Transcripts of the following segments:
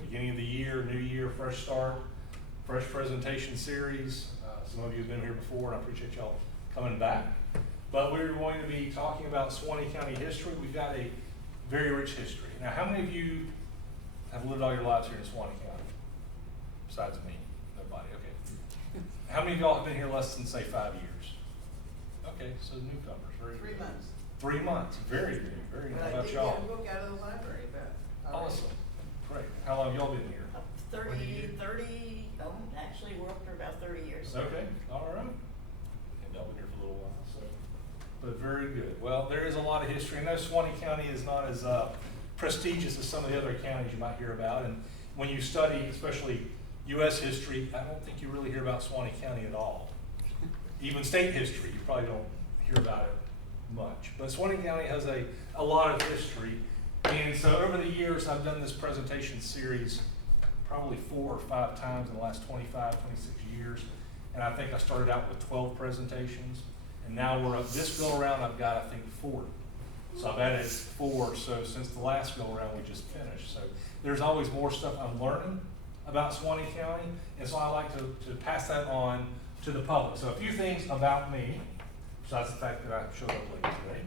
Beginning of the year, new year, fresh start, fresh presentation series. Some of you have been here before, and I appreciate y'all coming back. But we're going to be talking about Suwannee County history. We've got a very rich history. Now, how many of you have lived all your lives here in Suwannee County? Besides me, nobody, okay. How many of y'all have been here less than, say, 5 years? Okay, so newcomers, very good. 3 months. 3 months, very good, very good. But How I about did y'all? get a book out of the library, but. Awesome, great. How long have y'all been here? 30, actually we're up to about 30 years. Okay, all right. And y'all been here for a little while, so, but very good. Well, there is a lot of history. I know Suwannee County is not as prestigious as some of the other counties you might hear about. And when you study, especially U.S. history, I don't think you really hear about Suwannee County at all. Even state history, you probably don't hear about it much. But Suwannee County has a lot of history. And so over the years, I've done this presentation series probably 4 or 5 times in the last 25, 26 years. And I think I started out with 12 presentations. And now we're up, this go around, I've got, I think, 40. So I've added 4, so since the last go around, we just finished. So there's always more stuff I'm learning about Suwannee County. And so I like to pass that on to the public. So a few things about me, besides the fact that I showed up late today.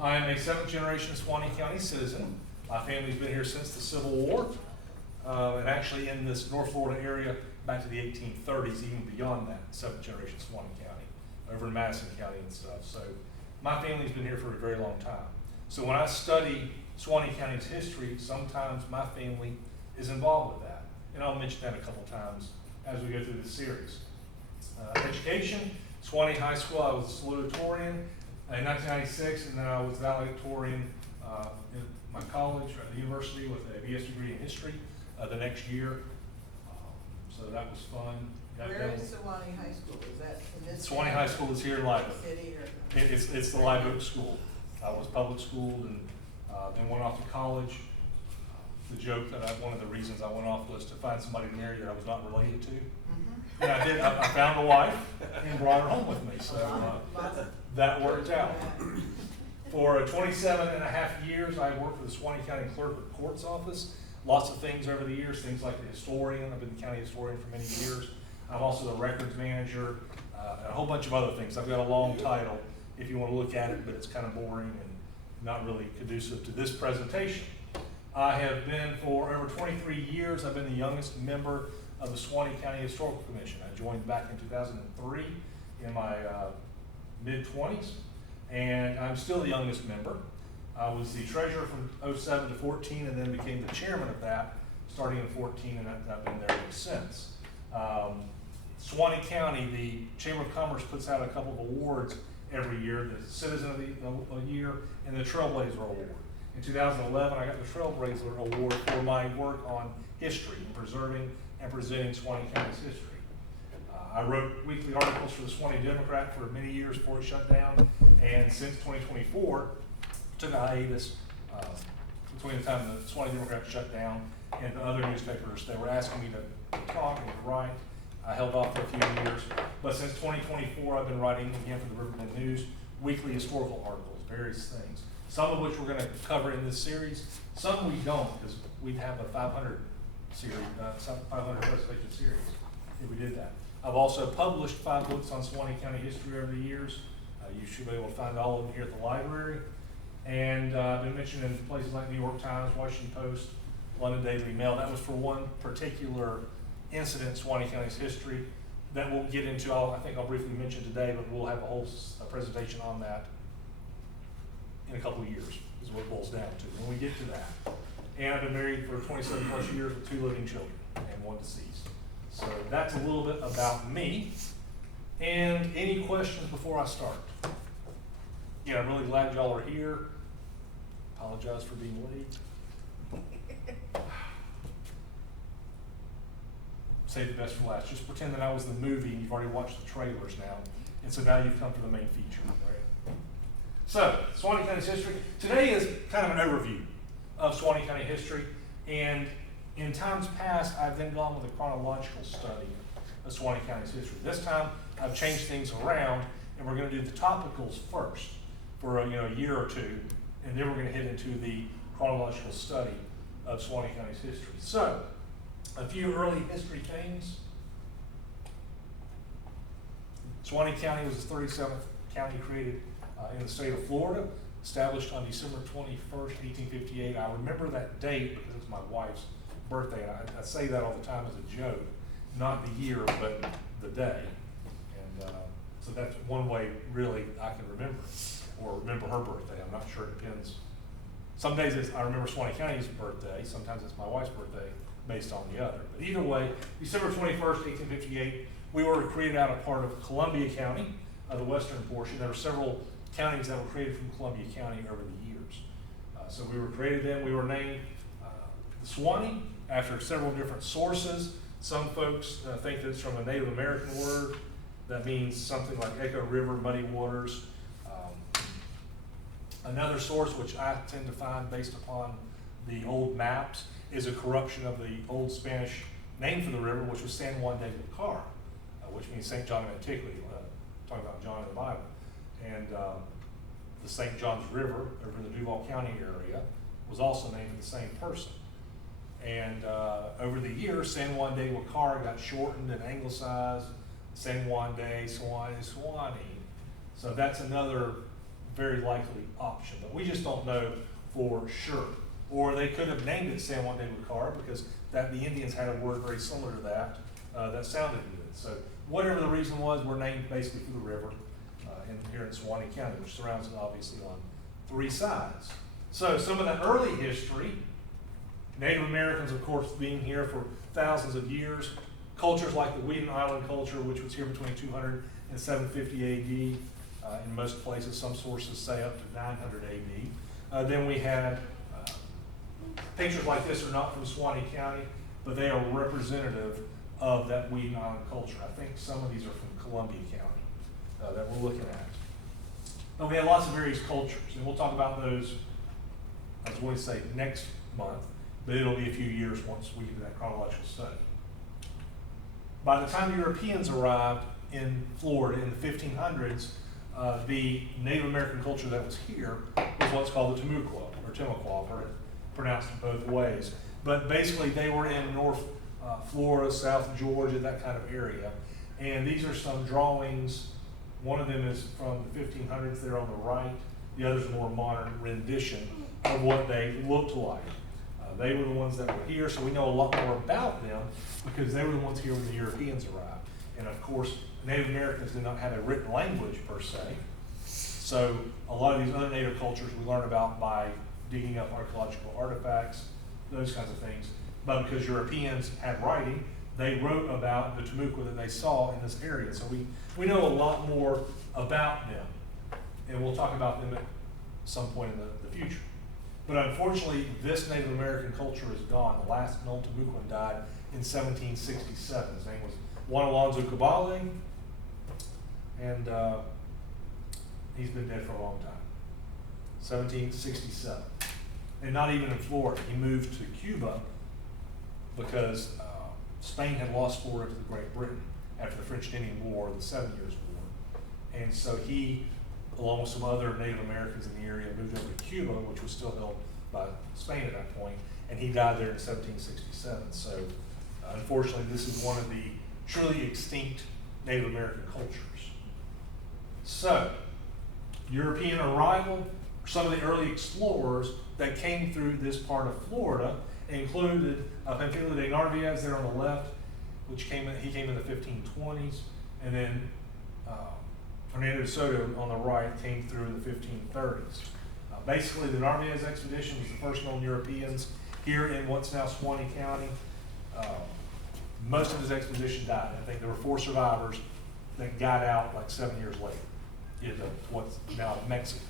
I am a 7th generation Suwannee County citizen. My family's been here since the Civil War, and actually in this North Florida area back to the 1830s, even beyond that, 7th generation Suwannee County, over in Madison County and stuff. So my family's been here for a very long time. So when I study Suwannee County's history, sometimes my family is involved with that. And I'll mention that a couple times as we go through this series. Education, Suwannee High School, I was a salutatorian in 1996, and then I was valedictorian in my college or at the university with a BS degree in history the next year. So that was fun. Where is Suwannee High School? Is that in this? Suwannee High School is here in Live Oak. City or? It's the Live Oak School. I was public schooled and then went off to college. The joke that one of the reasons I went off was to find somebody to marry that I was not related to. And I did. I found a wife and brought her home with me. So that worked out. For 27 and a half years, I worked for the Suwannee County Clerk of Courts Office. Lots of things over the years, things like the historian. I've been the county historian for many years. I'm also the records manager, and a whole bunch of other things. I've got a long title if you want to look at it, but it's kind of boring and not really conducive to this presentation. I have been for over 23 years, I've been the youngest member of the Suwannee County Historical Commission. I joined back in 2003 in my mid-20s, and I'm still the youngest member. I was the treasurer from 07 to 14 and then became the chairman of that starting in 14, and I've been there ever since. Suwannee County, the Chamber of Commerce puts out a couple of awards every year, the Citizen of the Year and the Trailblazer Award. In 2011, I got the Trailblazer Award for my work on history and preserving and presenting Suwannee County's history. I wrote weekly articles for the Suwannee Democrat for many years before it shut down, and since 2024, took a hiatus between the time the Suwannee Democrat shut down and the other newspapers. They were asking me to talk and to write. I held off for a few years, but since 2024, I've been writing again for the Riverbend News, weekly historical articles, various things. Some of which we're going to cover in this series. Some we don't, because we'd have a 500 series, 500 presentation series if we did that. I've also published 5 books on Suwannee County history over the years. You should be able to find all of them here at the library. And I've been mentioned in places like New York Times, Washington Post, London Daily Mail. That was for one particular incident in Suwannee County's history that we'll get into. I think I'll briefly mention today, but we'll have a whole presentation on that in a couple of years, is what it boils down to when we get to that. And I've been married for 27 plus years with 2 living children and 1 deceased. So that's a little bit about me. And any questions before I start? Yeah, I'm really glad y'all are here. Apologize for being late. Save the best for last. Just pretend that I was the movie and you've already watched the trailers now. And so now you've come to the main feature, right? So, Suwannee County's history. Today is kind of an overview of Suwannee County history. And in times past, I've then gone with a chronological study of Suwannee County's history. This time, I've changed things around, and we're going to do the topicals first for a year or two, and then we're going to head into the chronological study of Suwannee County's history. So, a few early history things. Suwannee County was the 37th county created in the state of Florida, established on December 21st, 1858. I remember that date because it's my wife's birthday. I say that all the time as a joke, not the year, but the day. And so that's one way really I can remember, or remember her birthday. I'm not sure, it depends. Some days I remember Suwannee County's birthday, sometimes it's my wife's birthday based on the other. But either way, December 21st, 1858, we were created out of part of Columbia County, the western portion. There were several counties that were created from Columbia County over the years. So we were created then. We were named Suwannee after several different sources. Some folks think that it's from a Native American word that means something like Echo River, muddy waters. Another source, which I tend to find based upon the old maps, is a corruption of the old Spanish name for the river, which was San Juan de Lucar, which means St. John of Antiquity, talking about John in the Bible. And the St. John's River over in the Duval County area was also named for the same person. And over the years, San Juan de Lucar got shortened and anglicized, San Juan de Suwannee. So that's another very likely option, but we just don't know for sure. Or they could have named it San Juan de Lucar because the Indians had a word very similar to that that sounded good. So whatever the reason was, we're named basically for the river here in Suwannee County, which surrounds it obviously on three sides. So some of the early history, Native Americans, of course, being here for thousands of years, cultures like the Weeden Island culture, which was here between 200 and 750 AD, in most places, some sources say up to 900 AD. Then we had pictures like this are not from Suwannee County, but they are representative of that Weeden Island culture. I think some of these are from Columbia County that we're looking at. But we have lots of various cultures, and we'll talk about those, I was going to say next month, but it'll be a few years once we do that chronological study. By the time Europeans arrived in Florida in the 1500s, the Native American culture that was here was what's called the Timucua, or Timucua, or pronounced both ways. But basically they were in North Florida, South Georgia, that kind of area. And these are some drawings. One of them is from the 1500s there on the right. The other is a more modern rendition of what they looked like. They were the ones that were here, so we know a lot more about them because they were the ones here when the Europeans arrived. And of course, Native Americans did not have a written language per se. So a lot of these other native cultures we learn about by digging up archaeological artifacts, those kinds of things. But because Europeans had writing, they wrote about the Timucua that they saw in this area. So we know a lot more about them. And we'll talk about them at some point in the future. But unfortunately, this Native American culture is gone. The last known Timucuan died in 1767. His name was Juan Alonzo Cabale, and he's been dead for a long time. 1767. And not even in Florida. He moved to Cuba because Spain had lost Florida to the Great Britain after the French-Indian War, the 7 Years' War. And so he, along with some other Native Americans in the area, moved over to Cuba, which was still held by Spain at that point, and he died there in 1767. So unfortunately, this is one of the truly extinct Native American cultures. So, European arrival, some of the early explorers that came through this part of Florida included Panfilo de Narvaez there on the left, he came in the 1520s, and then Hernando de Soto on the right came through in the 1530s. Basically, the Narvaez expedition was the first known Europeans here in what's now Suwannee County. Most of his expedition died. I think there were 4 survivors that got out like 7 years later into what's now Mexico.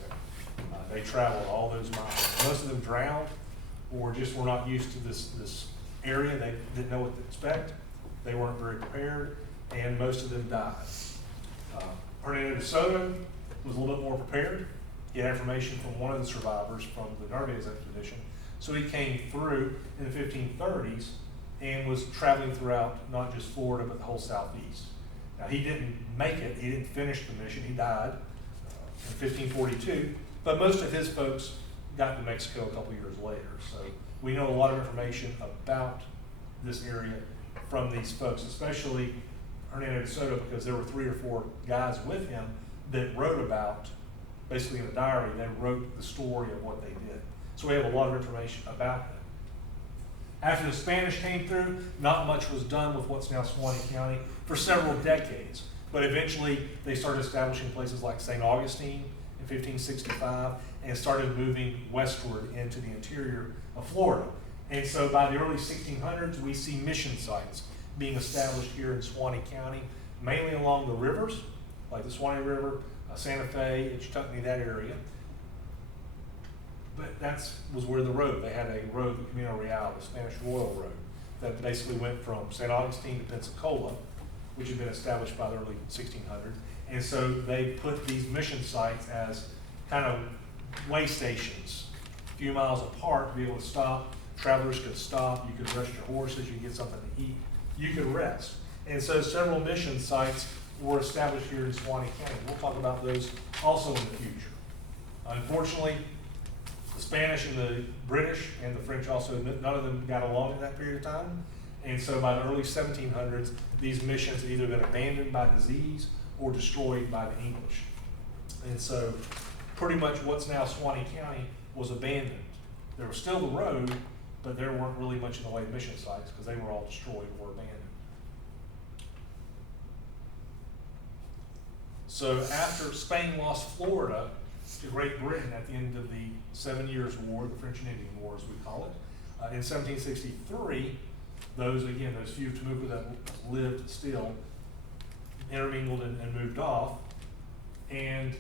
They traveled all those miles. Most of them drowned or just were not used to this area. They didn't know what to expect. They weren't very prepared, and most of them died. Hernando de Soto was a little bit more prepared. He had information from one of the survivors from the Narvaez expedition. So he came through in the 1530s and was traveling throughout not just Florida, but the whole Southeast. Now, he didn't make it. He didn't finish the mission. He died in 1542. But most of his folks got to Mexico a couple years later. So we know a lot of information about this area from these folks, especially Hernando de Soto, because there were 3 or 4 guys with him that wrote about, basically in a diary, they wrote the story of what they did. So we have a lot of information about them. After the Spanish came through, not much was done with what's now Suwannee County for several decades. But eventually, they started establishing places like St. Augustine in 1565 and started moving westward into the interior of Florida. And so by the early 1600s, we see mission sites being established here in Suwannee County, mainly along the rivers, like the Suwannee River, Santa Fe, Ichtuckney, that area. But that was where the road, they had a road, the Camino Real, the Spanish Royal Road, that basically went from St. Augustine to Pensacola, which had been established by the early 1600s. And so they put these mission sites as kind of way stations, a few miles apart to be able to stop. Travelers could stop, you could rest your horses, you could get something to eat, you could rest. And so several mission sites were established here in Suwannee County. We'll talk about those also in the future. Unfortunately, the Spanish and the British and the French also, none of them got along in that period of time. And so by the early 1700s, these missions had either been abandoned by disease or destroyed by the English. And so pretty much what's now Suwannee County was abandoned. There was still the road, but there weren't really much in the way of mission sites because they were all destroyed or abandoned. So after Spain lost Florida to Great Britain at the end of the 7 Years' War, the French and Indian War as we call it, in 1763, those few Temuco that lived still intermingled and moved off, and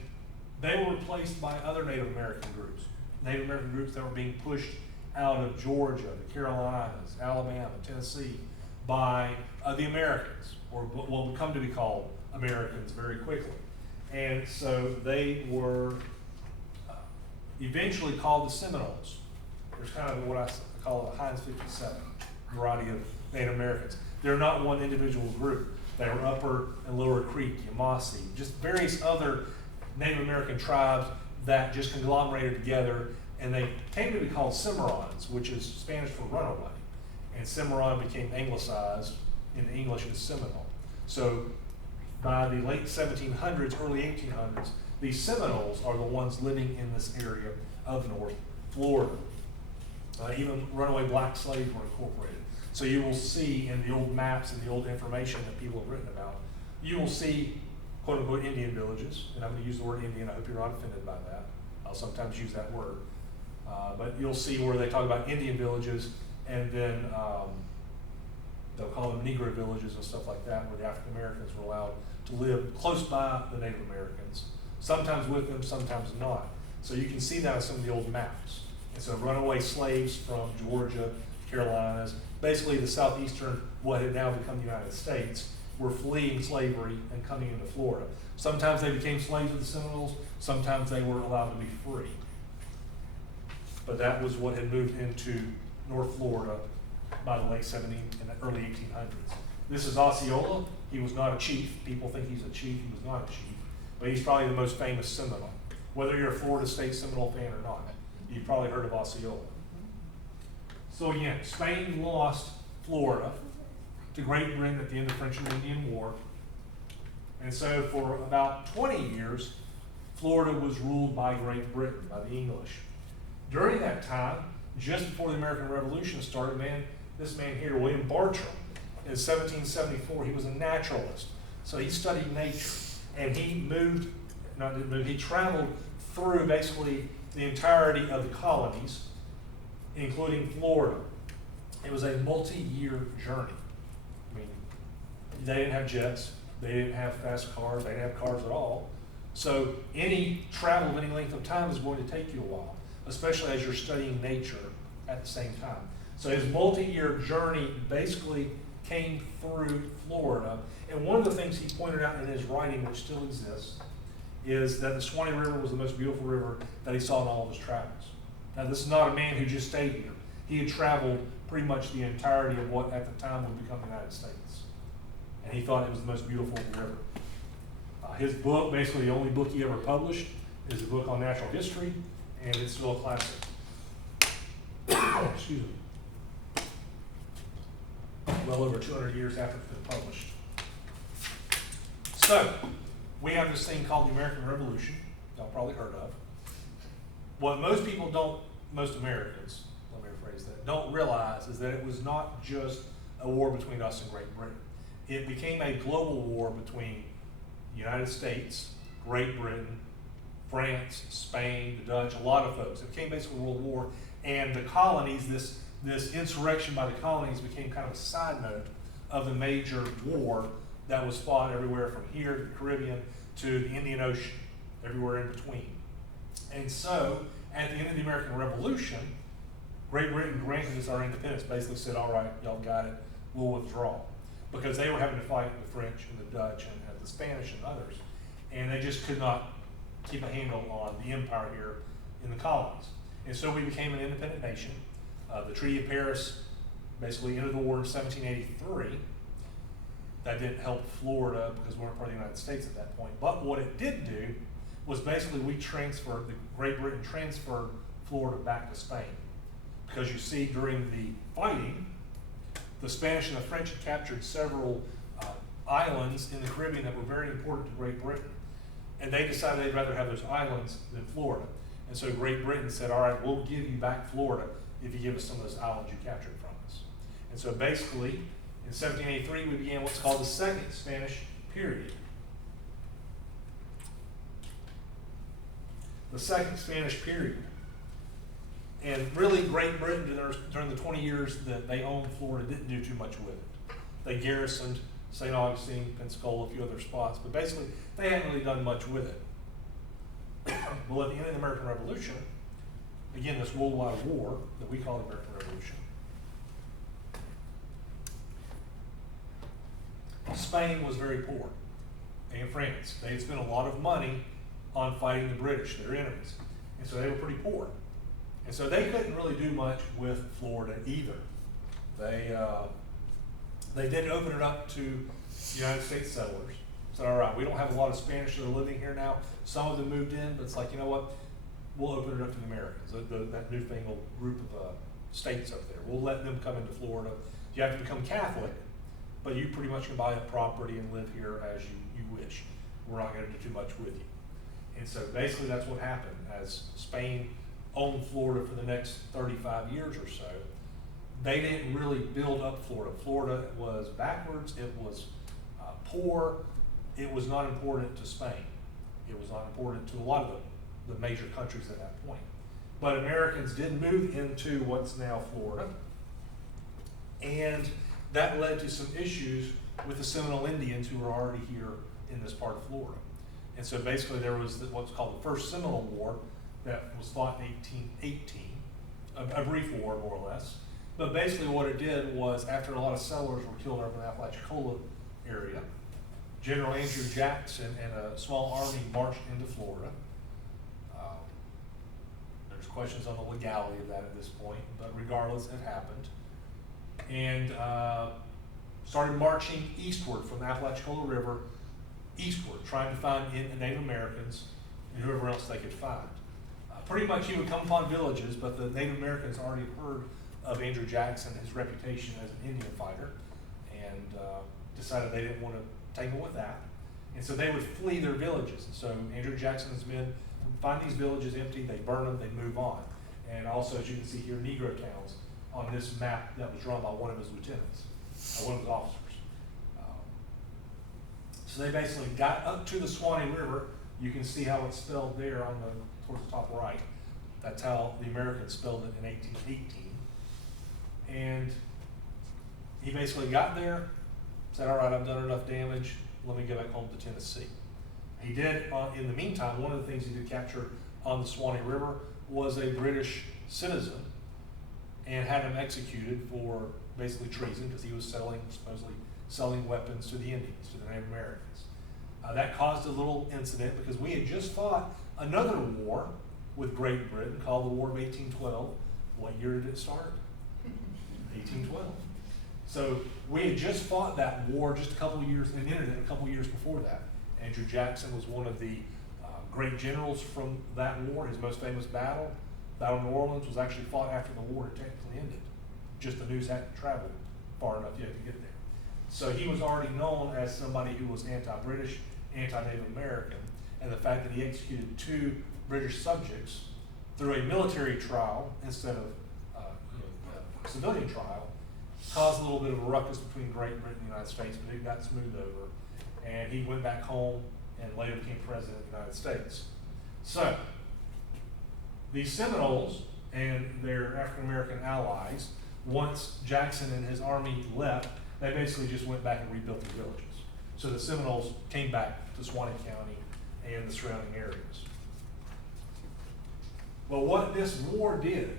they were replaced by other Native American groups. Native American groups that were being pushed out of Georgia, the Carolinas, Alabama, Tennessee, by the Americans, or what would come to be called Americans very quickly. And so they were eventually called the Seminoles. There's kind of what I call a Heinz 57 variety of Native Americans. They're not one individual group. They were Upper and Lower Creek, Yamasee, just various other Native American tribes that just conglomerated together, and they came to be called Cimarrons, which is Spanish for runaway. And Cimarron became anglicized in English as Seminole. So by the late 1700s, early 1800s, these Seminoles are the ones living in this area of North Florida. Even runaway black slaves were incorporated. So you will see in the old maps and the old information that people have written about, you will see quote unquote Indian villages, and I'm going to use the word Indian, I hope you're not offended by that. I'll sometimes use that word. But you'll see where they talk about Indian villages, and then they'll call them Negro villages and stuff like that, where the African Americans were allowed to live close by the Native Americans, sometimes with them, sometimes not. So you can see that in some of the old maps. And so runaway slaves from Georgia, Carolinas, basically the southeastern, what had now become the United States, were fleeing slavery and coming into Florida. Sometimes they became slaves of the Seminoles, sometimes they were allowed to be free. But that was what had moved into North Florida by the late 1700s and the early 1800s. This is Osceola. He was not a chief. People think he's a chief. He was not a chief. But he's probably the most famous Seminole. Whether you're a Florida State Seminole fan or not, you've probably heard of Osceola. So again, Spain lost Florida to Great Britain at the end of the French and Indian War. And so for about 20 years, Florida was ruled by Great Britain, by the English. During that time, just before the American Revolution started, this man here, William Bartram, in 1774, he was a naturalist. So he studied nature, and he he traveled through basically the entirety of the colonies, including Florida. It was a multi-year journey. I mean, they didn't have jets, they didn't have fast cars, they didn't have cars at all. So any travel of any length of time is going to take you a while, especially as you're studying nature at the same time. So his multi-year journey basically came through Florida. And one of the things he pointed out in his writing, which still exists, is that the Suwannee River was the most beautiful river that he saw in all of his travels. Now, this is not a man who just stayed here. He had traveled pretty much the entirety of what at the time would become the United States. And he thought it was the most beautiful river. His book, basically the only book he ever published, is a book on natural history, and it's still a classic. excuse me, well over 200 years after it's been published. So, we have this thing called the American Revolution, y'all probably heard of. What most people don't, most Americans, let me rephrase that, don't realize is that it was not just a war between us and Great Britain. It became a global war between the United States, Great Britain, France, Spain, the Dutch, a lot of folks. It became basically a world war, and the colonies, this insurrection by the colonies became kind of a side note of the major war that was fought everywhere from here to the Caribbean to the Indian Ocean, everywhere in between. And so, at the end of the American Revolution, Great Britain granted us our independence, basically said, all right, y'all got it, we'll withdraw. Because they were having to fight the French and the Dutch and the Spanish and others, and they just could not keep a handle on the empire here in the colonies. And so we became an independent nation. The Treaty of Paris basically ended the war in 1783. That didn't help Florida because we weren't part of the United States at that point. But what it did do was basically Great Britain transferred Florida back to Spain. Because you see, during the fighting, the Spanish and the French had captured several islands in the Caribbean that were very important to Great Britain. And they decided they'd rather have those islands than Florida. And so Great Britain said, all right, we'll give you back Florida if you give us some of those islands you captured from us. And so basically, in 1783, we began what's called the Second Spanish Period. The Second Spanish Period. And really, Great Britain, during the 20 years that they owned Florida, didn't do too much with it. They garrisoned St. Augustine, Pensacola, a few other spots, but basically, they hadn't really done much with it. Well, at the end of the American Revolution, again, this worldwide war that we call the American Revolution, Spain was very poor, and France. They had spent a lot of money on fighting the British, their enemies, and so they were pretty poor. And so they couldn't really do much with Florida either. They did open it up to United States settlers. Said, all right, we don't have a lot of Spanish that are living here now. Some of them moved in, but it's like, you know what? We'll open it up to the Americans, that newfangled group of states up there. We'll let them come into Florida. You have to become Catholic, but you pretty much can buy up property and live here as you wish. We're not going to do too much with you. And so basically that's what happened. As Spain owned Florida for the next 35 years or so, they didn't really build up Florida. Florida was backwards, it was poor, it was not important to Spain. It was not important to a lot of the major countries at that point. But Americans did move into what's now Florida, and that led to some issues with the Seminole Indians who were already here in this part of Florida. And so basically there was what's called the First Seminole War that was fought in 1818, a brief war more or less. But basically what it did was, after a lot of settlers were killed over in the Apalachicola area, General Andrew Jackson and a small army marched into Florida. There's questions on the legality of that at this point, but regardless, it happened. And started marching eastward from the Apalachicola River, eastward, trying to find Native Americans and whoever else they could find. Pretty much he would come upon villages, but the Native Americans already heard of Andrew Jackson, his reputation as an Indian fighter, and decided they didn't want to tangle with that. And so they would flee their villages. And so Andrew Jackson and his men would find these villages empty, they burn them, they move on. And also, as you can see here, Negro towns on this map that was drawn by one of his lieutenants, one of his officers. So they basically got up to the Suwannee River. You can see how it's spelled there towards the top right. That's how the Americans spelled it in 1818. And he basically got there, said, all right, I've done enough damage, let me go back home to Tennessee. He did, in the meantime, one of the things he did capture on the Suwannee River was a British citizen, and had him executed for basically treason, because he was supposedly selling weapons to the Indians, to the Native Americans. That caused a little incident, because we had just fought another war with Great Britain called the War of 1812. What year did it start? 1812. So we had just fought that war just a couple of years, and ended it a couple of years before that. Andrew Jackson was one of the great generals from that war. His most famous battle Battle of New Orleans was actually fought after the war had technically ended. Just the news hadn't traveled far enough yet to get there. So he was already known as somebody who was anti-British, anti-Native American, and the fact that he executed 2 British subjects through a military trial instead of a civilian trial caused a little bit of a ruckus between Great Britain and the United States, but it got smoothed over, and he went back home and later became president of the United States. So, the Seminoles and their African American allies, once Jackson and his army left, they basically just went back and rebuilt the villages. So the Seminoles came back to Suwannee County and the surrounding areas. But what this war did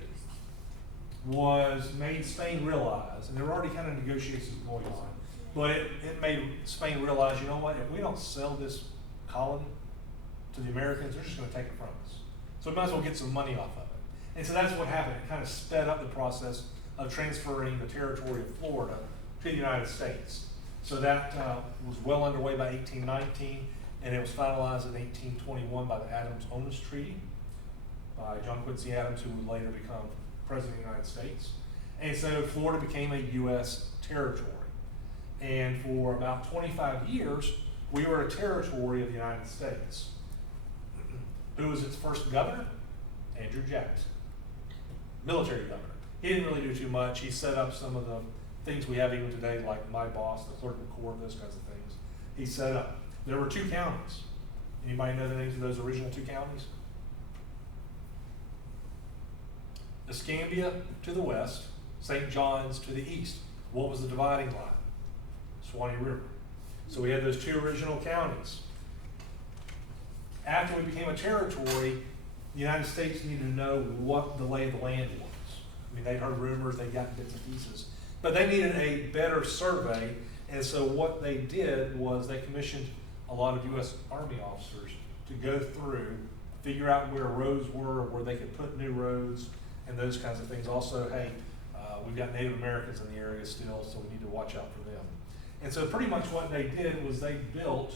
was made Spain realize, and there were already kind of negotiations going on, but it made Spain realize, you know what, if we don't sell this colony to the Americans, they're just going to take it from us. So we might as well get some money off of it. And so that's what happened. It kind of sped up the process of transferring the territory of Florida to the United States. So that was well underway by 1819, and it was finalized in 1821 by the Adams-Onis Treaty by John Quincy Adams, who would later become President of the United States. And so Florida became a U.S. territory. And for about 25 years, we were a territory of the United States. Who was its first governor? Andrew Jackson, military governor. He didn't really do too much. He set up some of the things we have even today, like my boss, the clerk of court, those kinds of things. He set up. There were 2 counties. Anybody know the names of those original 2 counties? Escambia to the west, St. John's to the east. What was the dividing line? Suwannee River. So we had those 2 original counties. After we became a territory, the United States needed to know what the lay of the land was. I mean, they'd heard rumors, they'd gotten bits and pieces, but they needed a better survey. And so what they did was they commissioned a lot of U.S. Army officers to go through, figure out where roads were, where they could put new roads, and those kinds of things. Also, hey, we've got Native Americans in the area still, so we need to watch out for them. And so pretty much what they did was they built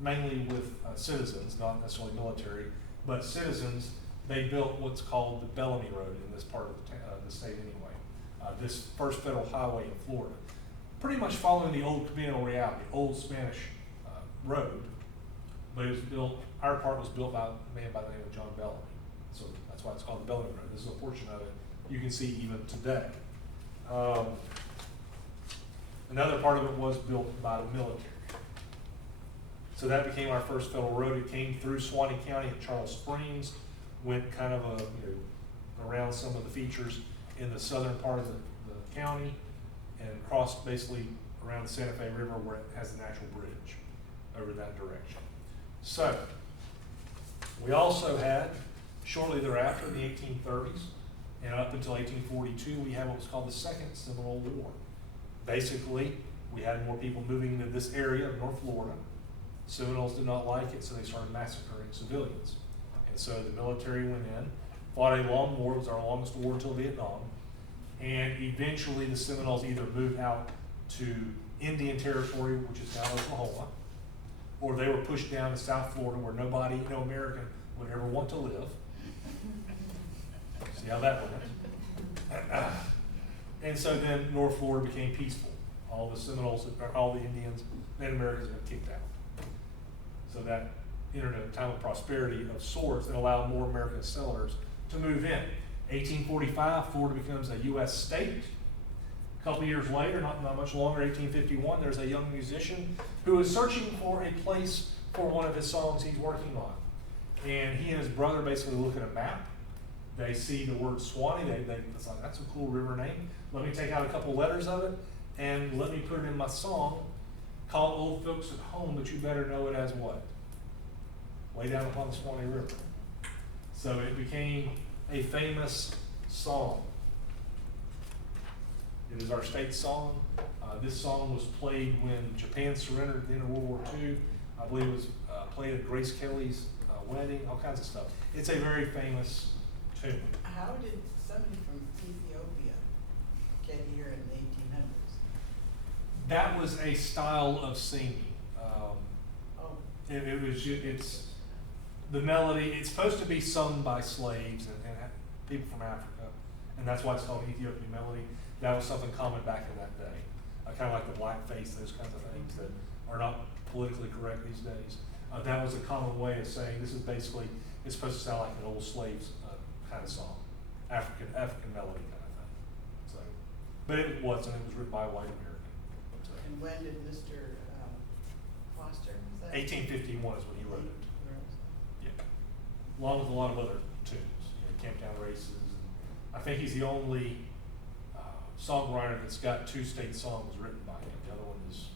mainly with citizens, not necessarily military, but citizens, they built what's called the Bellamy Road in this part of the state anyway. This first federal highway in Florida. Pretty much following the old Camino Real, the old Spanish road, but it was built, our part was built by a man by the name of John Bellamy. So that's why it's called the Bellamy Road. This is a portion of it you can see even today. Another part of it was built by the military. So that became our first federal road. It came through Suwannee County at Charles Springs, went kind of around some of the features in the southern part of the county, and crossed basically around the Santa Fe River where it has a natural bridge over that direction. So we also had, shortly thereafter in the 1830s and up until 1842, we had what was called the Second Seminole War. Basically, we had more people moving into this area of North Florida. Seminoles did not like it, so they started massacring civilians. And so the military went in, fought a long war. It was our longest war until Vietnam. And eventually the Seminoles either moved out to Indian Territory, which is now Oklahoma, or they were pushed down to South Florida where nobody, no American, would ever want to live. See how that went? And so then North Florida became peaceful. All the Seminoles, all the Indians, Native Americans got kicked out. So that entered a time of prosperity of sorts that allowed more American settlers to move in. 1845, Florida becomes a U.S. state. A couple years later, not much longer, 1851, there's a young musician who is searching for a place for one of his songs he's working on. And he and his brother basically look at a map. They see the word Suwannee. It's like, that's a cool river name. Let me take out a couple letters of it and let me put it in my song. Call old folks at home, but you better know it as what? Way down upon the Suwannee River. So it became a famous song. It is our state song. This song was played when Japan surrendered at the end of World War II. I believe it was played at Grace Kelly's wedding, all kinds of stuff. It's a very famous tune. How did somebody from Ethiopia get here in the 1800s? That was a style of singing. Oh. It's the melody, it's supposed to be sung by slaves and people from Africa, and that's why it's called Ethiopian melody. That was something common back in that day. Kind of like the blackface, those kinds of things that are not politically correct these days. That was a common way of saying this is basically, it's supposed to sound like an old slaves kind of song, African melody kind of thing. So, but it wasn't. It was written by a white American. So, And when did Mr. Foster, was that? 1851 is when he wrote it. Yeah, along with a lot of other tunes, Camptown Races. And I think he's the only songwriter that's got 2 state songs written by him. The other one is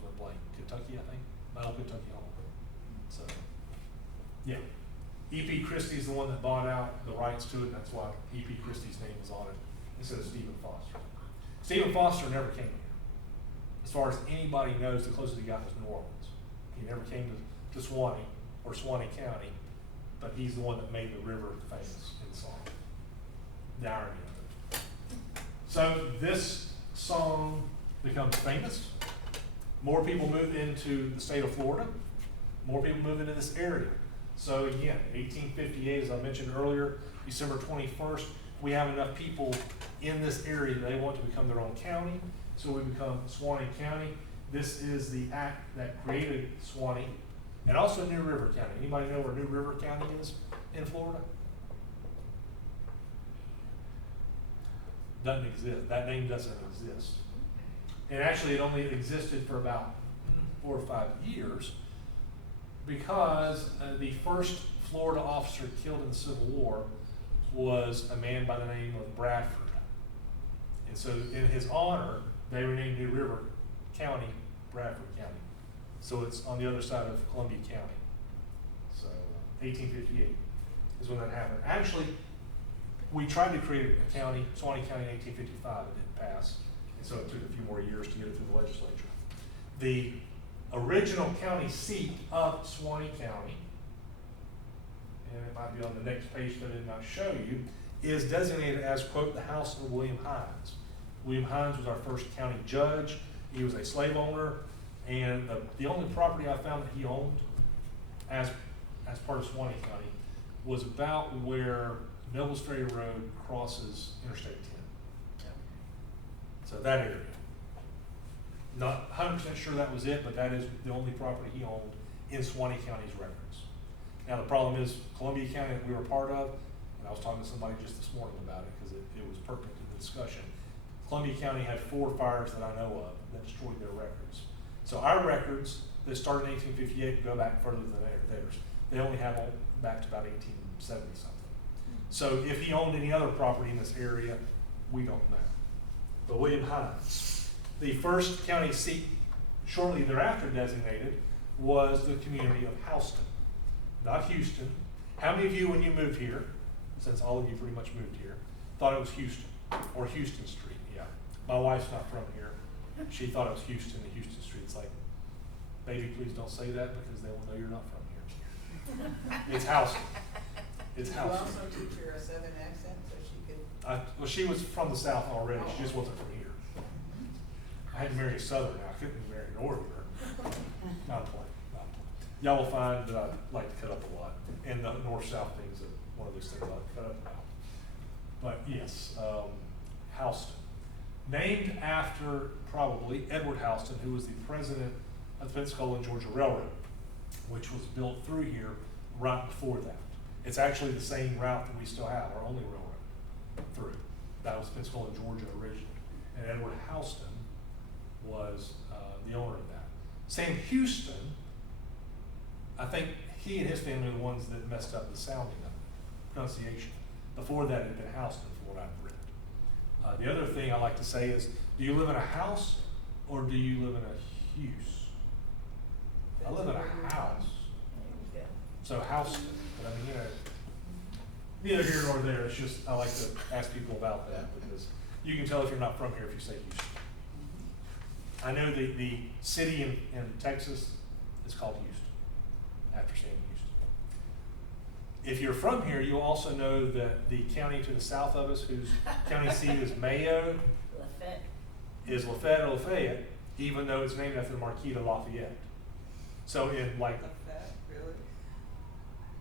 sort of like Kentucky, I think, Battle of Kentucky Hall. So, yeah. E.P. Christie's the one that bought out the rights to it, and that's why E.P. Christie's name is on it instead of Stephen Foster. Stephen Foster never came here. As far as anybody knows, the closest he got was New Orleans. He never came to Suwannee or Suwannee County, but he's the one that made the river famous in song. The irony of it. So this song becomes famous. More people move into the state of Florida. More people move into this area. So again, 1858, as I mentioned earlier, December 21st, we have enough people in this area that they want to become their own county. So we become Suwannee County. This is the act that created Suwannee and also New River County. Anybody know where New River County is in Florida? Doesn't exist. That name doesn't exist. And actually it only existed for about 4 or 5 years because the first Florida officer killed in the Civil War was a man by the name of Bradford. And so in his honor, they renamed New River County Bradford County. So it's on the other side of Columbia County. So 1858 is when that happened. Actually, we tried to create a county, Suwannee County in 1855, it didn't pass. And so it took a few more years to get it through the legislature. The original county seat of Suwannee County, and it might be on the next page that I did not show you, is designated as, quote, the house of William Hines. William Hines was our first county judge. He was a slave owner, and the only property I found that he owned as part of Suwannee County was about where Nobles Ferry Road crosses Interstate 10. So that area. Not 100% sure that was it, but that is the only property he owned in Suwannee County's records. Now the problem is Columbia County that we were part of, and I was talking to somebody just this morning about it because it was pertinent to the discussion. Columbia County had 4 fires that I know of that destroyed their records. So our records that started in 1858 go back further than theirs. They only have back to about 1870 something. So if he owned any other property in this area, we don't know. But William Hines, the first county seat shortly thereafter designated was the community of Houston, not Houston. How many of you, when you moved here, since all of you pretty much moved here, thought it was Houston or Houston Street? Yeah. My wife's not from here. She thought it was Houston and Houston Street. It's like, baby, please don't say that because they will know you're not from here. It's Houston. It's Houston. Did you also teach her a Southern accent so she could? Well, she was from the South already. She just wasn't from here. I had to marry a Southerner. I couldn't marry a Northerner. Not playing. Y'all will find that I like to cut up a lot. And the north-south things are one of those things I like to cut up about. But yes, Houston. Named after probably Edward Houston, who was the president of the Pensacola and Georgia Railroad, which was built through here right before that. It's actually the same route that we still have, our only railroad through. That was Pensacola, Georgia originally. And Edward Houston was the owner of that. Sam Houston, I think he and his family are the ones that messed up the sounding of it, pronunciation. Before that, it had been Houston, from what I've read. The other thing I like to say is, do you live in a house or do you live in a huse? I live in a house. There you go. So Houston, but I mean, neither here nor there. It's just, I like to ask people about that because you can tell if you're not from here if you say Houston. I know the city in Texas is called Houston, after saying Houston. If you're from here, you'll also know that the county to the south of us, whose county seat is Mayo, Lafayette. is Lafayette or Lafayette, even though it's named after the Marquis de Lafayette. So in like Like that, really?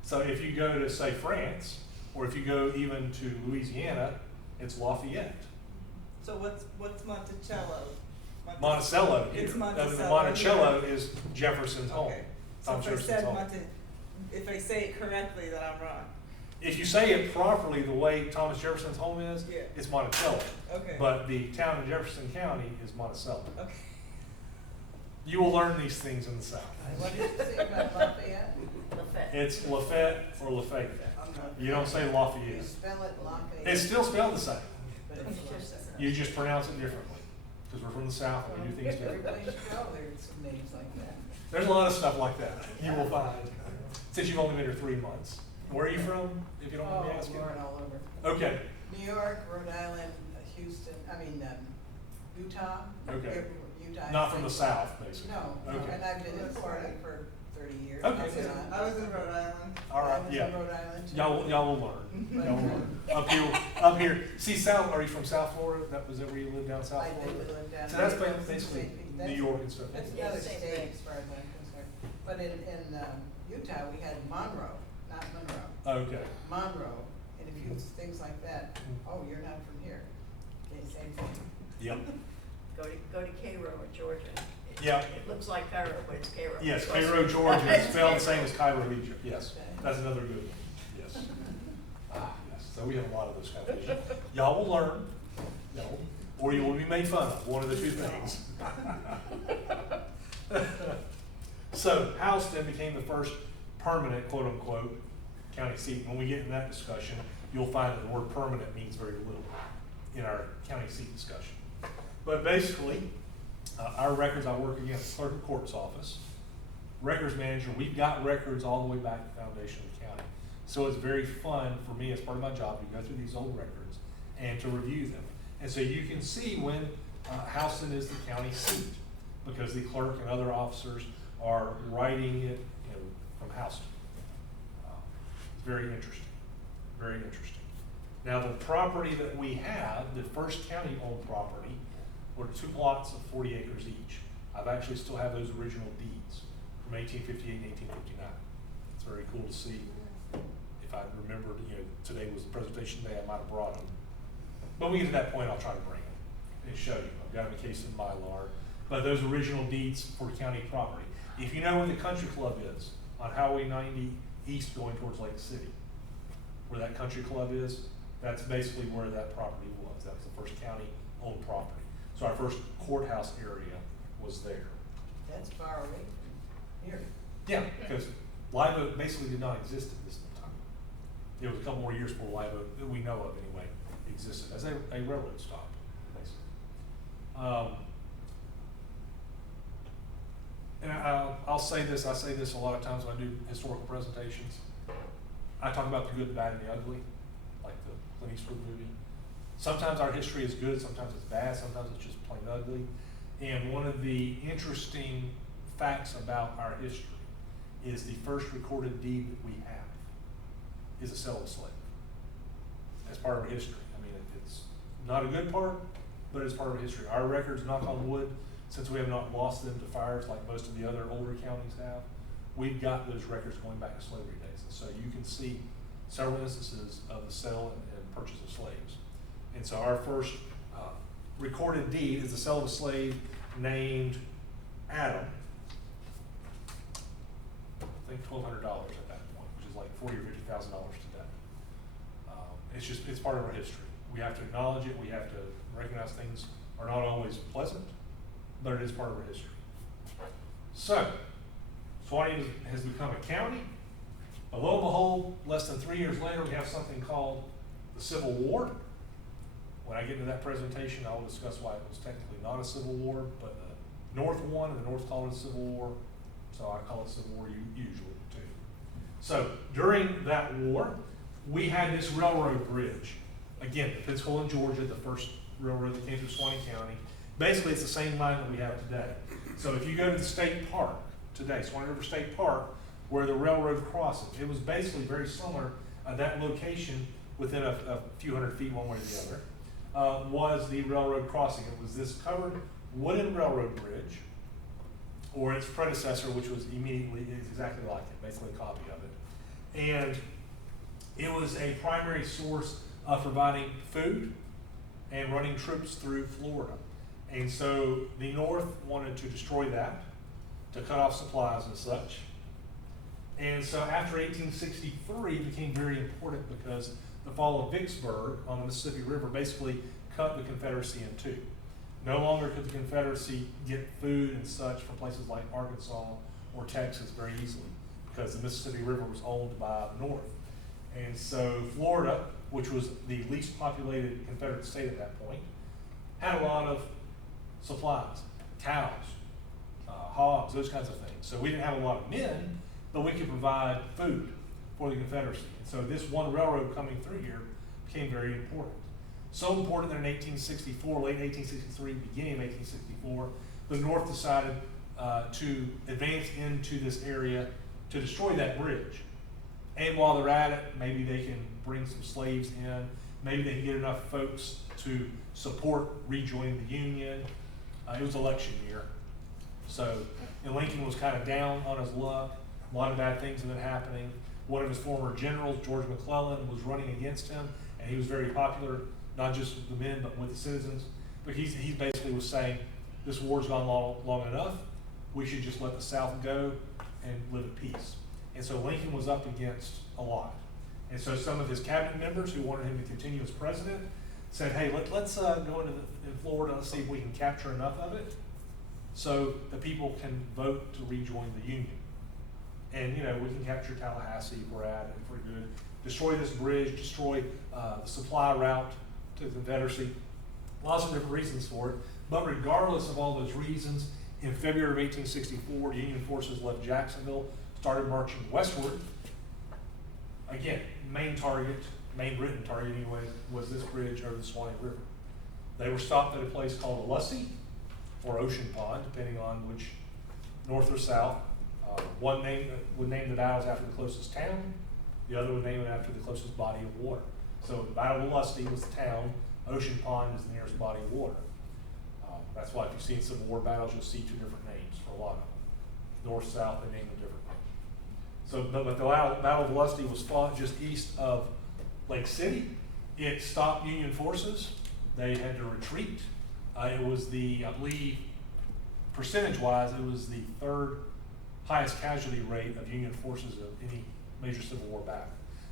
So if you go to, say, France, or if you go even to Louisiana, it's Lafayette. So what's Monticello? Monticello here. It's No, Monticello Monticello is Jefferson's home. Okay. So Tom if I Jefferson's said home. if I say it correctly, then I'm wrong. If you say it properly, the way Thomas Jefferson's home is, Yeah. it's Monticello. Okay. But the town of Jefferson County is Monticello. Okay. You will learn these things in the South. What did you say about Lafayette? Lafayette. It's Lafayette or Lafayette. You don't say You Lafayette. spell it Lafayette. It's still spelled the same. But It's it's just- Lafayette. You just pronounce it differently, because we're from the South and we do things Everybody differently. should go, there's some names like that. There's a lot of stuff like that you will find, since you've only been here 3 months. Where are you from, if you don't mind me Oh, asking? Lord, all over. Okay, New York, Rhode Island, Houston, Utah. Okay. Utah. not from the South, basically. No, Okay. and I've been in Florida for 30 years. Okay. I was in Rhode Island. All right, I was yeah. in Rhode Island too. Y'all will learn. Y'all will learn. Up here, see, are you from South Florida? Was that where you lived down South I Florida? did live down. So that's there. basically That's- New York and stuff. That's Yeah, another same state thing. as far as I'm concerned. But in Utah, we had Monroe, not Monroe. Okay. Monroe, and if you, things like that, oh, you're not from here. Okay, same thing. Yep. Go to Cairo in Georgia. Yeah. It looks like Cairo, but it's Cairo. Yes, Cairo, Georgia, it's spelled the same as Cairo, Egypt, yes. Okay. That's another good one, yes. Yes, so we have a lot of those kind of issues. Y'all will learn, or you will be made fun of, one of the two things. So Houston became the first permanent, quote unquote, county seat. When we get in that discussion, you'll find that the word permanent means very little in our county seat discussion. But basically, our records, I work against the clerk of court's office. Records manager, we've got records all the way back to the foundation of the county. So it's very fun for me as part of my job to go through these old records and to review them. And so you can see when Houston is the county seat, because the clerk and other officers are writing it, from Houston. It's very interesting, very interesting. Now, the property that we have, the first county-owned property, were 2 plots of 40 acres each. I've actually still have those original deeds from 1858 and 1859. It's very cool to see. If I remembered, today was the presentation day, I might have brought them. But when we get to that point, I'll try to bring them and show you. I've got them in case in Mylar. But those original deeds for county property. If you know where the country club is, on Highway 90 east going towards Lake City, where that country club is, that's basically where that property was. That was the first county-owned property. So our first courthouse area was there. That's far away from here. Yeah, because Live Oak basically did not exist at this time. It was a couple more years before Live Oak, that we know of anyway, existed as a railroad stop, basically. And I'll say this, I say this a lot of times when I do historical presentations. I talk about the good, the bad, and the ugly, like the Clint Eastwood movie. Sometimes our history is good, sometimes it's bad, sometimes it's just plain ugly. And one of the interesting facts about our history is the first recorded deed that we have is a sale of a slave. That's part of our history. I mean, it's not a good part, but it's part of our history. Our records, knock on wood, since we have not lost them to fires like most of the other older counties have, we've got those records going back to slavery days. And so you can see several instances of the sale and purchase of slaves. And so our first recorded deed is the sale of a slave named Adam. I think $1,200 at that point, which is like $40,000 or $50,000 today. It's part of our history. We have to acknowledge it. We have to recognize things are not always pleasant, but it is part of our history. So, Suwannee has become a county. But lo and behold, less than 3 years later, we have something called the Civil War. When I get into that presentation, I will discuss why it was technically not a civil war, but the North won and the North called it a civil war. So I call it Civil War usually too. So during that war, we had this railroad bridge. Again, the Pensacola, Georgia, the first railroad that came through Suwannee County. Basically, it's the same line that we have today. So if you go to the state park today, Suwannee River State Park, where the railroad crosses, it was basically very similar. That location within a few hundred feet one way or the other was the railroad crossing. It was this covered wooden railroad bridge, or its predecessor, which was exactly like it, basically a copy of it. And it was a primary source of providing food and running troops through Florida. And so the North wanted to destroy that, to cut off supplies and such. And so after 1863, it became very important because the fall of Vicksburg on the Mississippi River basically cut the Confederacy in two. No longer could the Confederacy get food and such from places like Arkansas or Texas very easily because the Mississippi River was owned by the North. And so Florida, which was the least populated Confederate state at that point, had a lot of supplies, cows, hogs, those kinds of things. So we didn't have a lot of men, but we could provide food for the Confederacy. And so this one railroad coming through here became very important. So important that in 1864, late 1863, beginning of 1864, the North decided to advance into this area to destroy that bridge. And while they're at it, maybe they can bring some slaves in, maybe they can get enough folks to support rejoining the Union. It was election year. So, and Lincoln was kind of down on his luck. A lot of bad things have been happening. One of his former generals, George McClellan, was running against him, and he was very popular, not just with the men, but with the citizens. But he basically was saying, this war's gone long enough. We should just let the South go and live at peace. And so Lincoln was up against a lot. And so some of his cabinet members who wanted him to continue as president said, hey, let's go into in Florida, let's see if we can capture enough of it so the people can vote to rejoin the Union. And, you know, we can capture Tallahassee if we're at it, if we're good. Destroy this bridge, destroy the supply route to the Confederacy. Lots of different reasons for it. But regardless of all those reasons, in February of 1864, the Union forces left Jacksonville, started marching westward. Again, main written target anyway, was this bridge over the Suwannee River. They were stopped at a place called Alusty, or Ocean Pond, depending on which north or south. One would name the battles after the closest town, the other would name it after the closest body of water. So the Battle of Alusty was the town, Ocean Pond is the nearest body of water. That's why if you see in Civil War battles, you'll see two different names for a lot of them. North, south, they name them differently. So, but the Battle of Alusty was fought just east of Lake City. It stopped Union forces. They had to retreat. It was I believe, percentage-wise, it was the third highest casualty rate of Union forces of any major Civil War battle.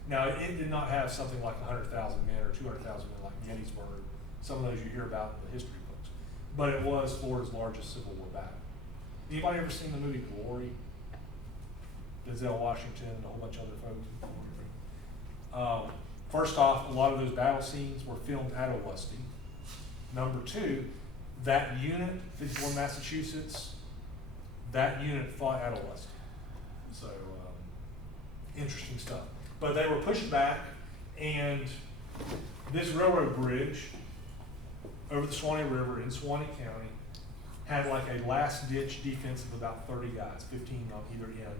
Now, it did not have something like 100,000 men or 200,000 men like Gettysburg, some of those you hear about in the history books. But it was Florida's largest Civil War battle. Anybody ever seen the movie Glory? Denzel Washington and a whole bunch of other folks. First off, a lot of those battle scenes were filmed at Alusty. Number two, that unit, 51 Massachusetts, that unit fought at Alusty. So, interesting stuff. But they were pushed back, and this railroad bridge over the Suwannee River in Suwannee County had like a last-ditch defense of about 30 guys, 15 on either end,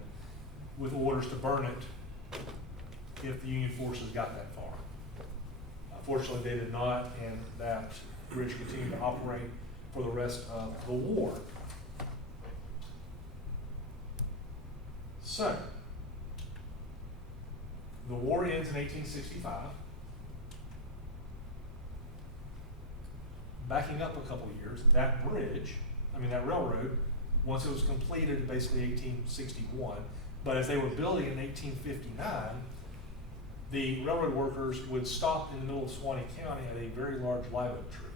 with orders to burn it if the Union forces got that far. Fortunately, they did not, and that bridge continued to operate for the rest of the war. So, the war ends in 1865. Backing up a couple years, that railroad, once it was completed, basically 1861, but as they were building in 1859, the railroad workers would stop in the middle of Suwannee County at a very large live oak tree.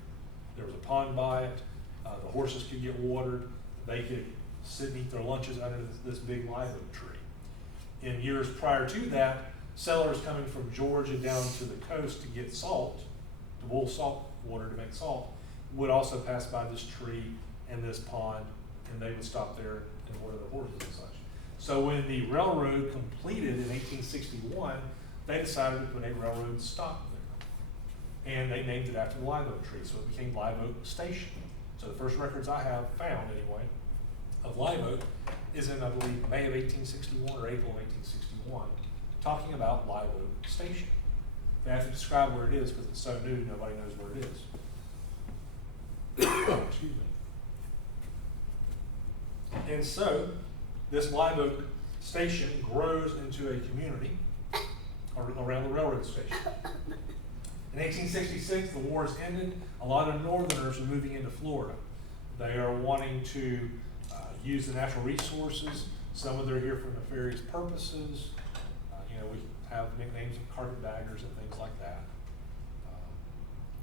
There was a pond by it, the horses could get watered, they could sit and eat their lunches under this big live oak tree. In years prior to that, settlers coming from Georgia down to the coast to get salt, to boil salt water to make salt, would also pass by this tree and this pond, and they would stop there and water their horses and such. So when the railroad completed in 1861, they decided to put a railroad stop there. And they named it after the live oak tree, so it became Live Oak Station. So the first records I have found, anyway, of Live Oak is in, I believe, May of 1861 or April of 1861, talking about Live Oak Station. They have to describe where it is because it's so new, nobody knows where it is. Excuse me. And so, this Live Oak Station grows into a community around the railroad station. In 1866, the wars ended. A lot of Northerners are moving into Florida. They are wanting to use the natural resources. Some of them are here for nefarious purposes. We have nicknames of carpetbaggers and things like that.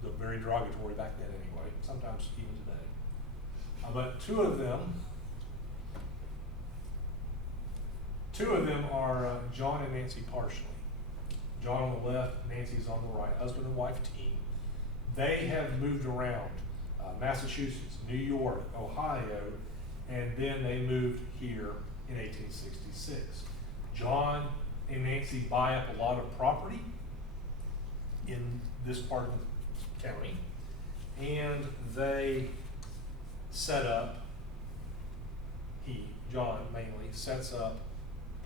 They're very derogatory back then anyway, sometimes even today. But two of them are John and Nancy Parsley. John on the left, Nancy's on the right, husband and wife team. They have moved around Massachusetts, New York, Ohio, and then they moved here in 1866. John and Nancy buy up a lot of property in this part of the county, and they set up, John mainly, sets up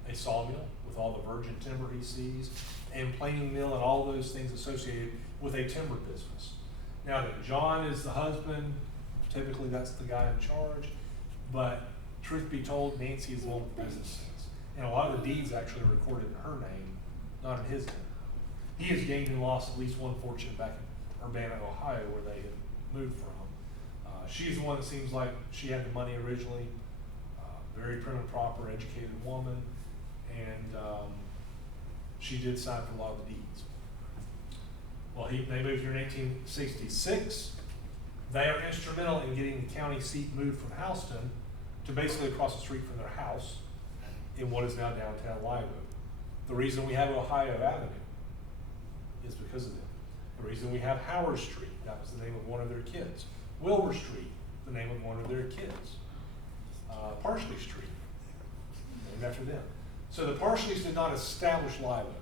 a sawmill with all the virgin timber he sees, and planing mill and all those things associated with a timber business. Now that John is the husband, typically that's the guy in charge, but truth be told, Nancy is the one with the business sense. And a lot of the deeds actually are recorded in her name, not in his name. He has gained and lost at least one fortune back in Urbana, Ohio, where they have moved from. She's the one that seems like she had the money originally, very prim and proper, educated woman, and she did sign for a lot of the deeds. Well, they moved here in 1866. They are instrumental in getting the county seat moved from Houston to basically across the street from their house in what is now downtown Live Oak. The reason we have Ohio Avenue is because of them. The reason we have Howard Street, that was the name of one of their kids. Wilbur Street, the name of one of their kids. Parsley Street, named after them. So the Parsleys did not establish Live Oak,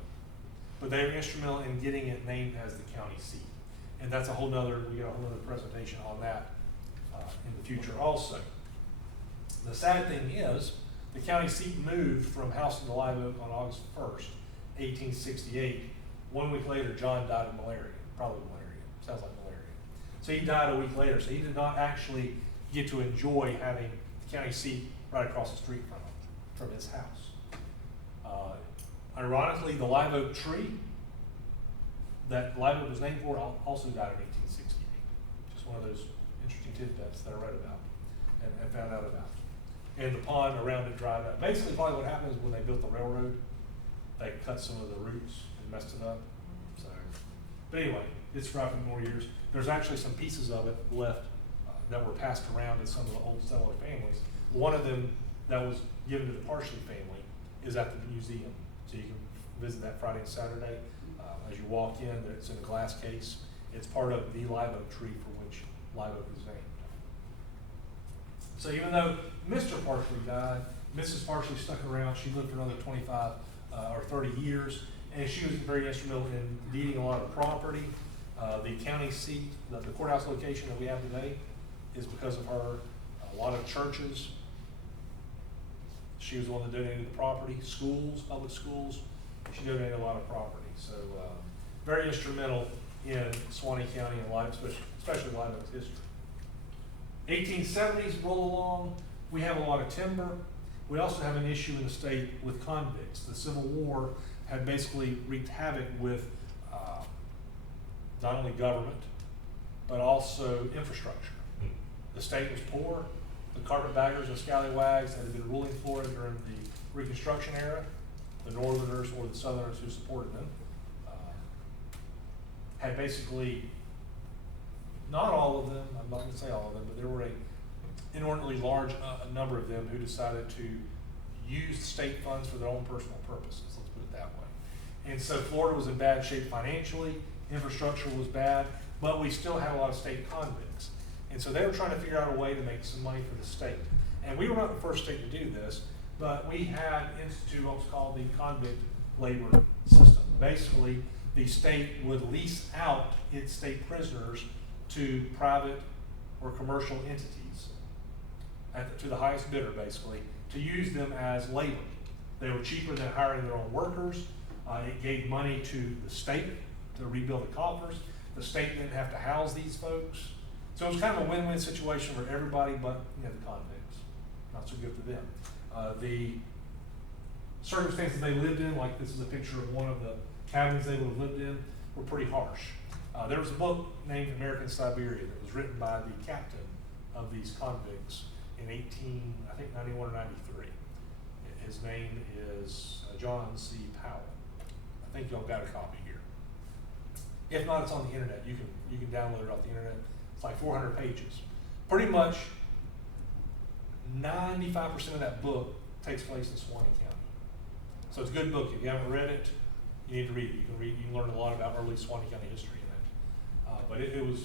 but they are instrumental in getting it named as the county seat. And that's we get a whole nother presentation on that in the future also. The sad thing is, the county seat moved from Houston to Live Oak on August 1st, 1868. 1 week later, John died of malaria, probably malaria, sounds like malaria. So he died a week later, so he did not actually get to enjoy having the county seat right across the street from his house. Ironically, the live oak tree that Live Oak was named for also died in 1868. Just one of those interesting tidbits that I read about and found out about. And the pond around it dried up. Basically, probably what happened is when they built the railroad, they cut some of the roots and messed it up. So, but anyway, it's survived for more years. There's actually some pieces of it left that were passed around in some of the old settler families. One of them that was given to the Parsley family is at the museum. So you can visit that Friday and Saturday. As you walk in, it's in a glass case. It's part of the live oak tree for which Live Oak is named. So even though Mr. Parsley died, Mrs. Parsley stuck around. She lived for another 25 or 30 years, and she was very instrumental in deeding a lot of property. The county seat, the courthouse location that we have today, is because of her. A lot of churches. She was the one that donated the property. Schools, public schools, she donated a lot of property. So very instrumental in Suwannee County and especially Live Oak's history. 1870s roll along. We have a lot of timber. We also have an issue in the state with convicts. The Civil War had basically wreaked havoc with not only government, but also infrastructure. The state was poor. The carpetbaggers and scallywags that had been ruling Florida during the Reconstruction era, the Northerners or the Southerners who supported them, had basically, not all of them, I'm not going to say all of them, but there were an inordinately large number of them who decided to use state funds for their own personal purposes, let's put it that way. And so Florida was in bad shape financially, infrastructure was bad, but we still had a lot of state convicts. And so they were trying to figure out a way to make some money for the state. And we were not the first state to do this, but we had instituted what was called the convict labor system. Basically, the state would lease out its state prisoners to private or commercial entities to the highest bidder, basically, to use them as labor. They were cheaper than hiring their own workers. It gave money to the state to rebuild the coffers. The state didn't have to house these folks. So it was kind of a win-win situation for everybody but the convicts. Not so good for them. The circumstances they lived in, like this is a picture of one of the cabins they would have lived in were pretty harsh. There was a book named American Siberia that was written by the captain of these convicts in 91 or 93. His name is John C. Powell. I think y'all got a copy here. If not, it's on the internet. You can download it off the internet. It's like 400 pages. Pretty much 95% of that book takes place in Suwannee County. So it's a good book. If you haven't read it, you need to read it. You can learn a lot about early Suwannee County history in it. But it was,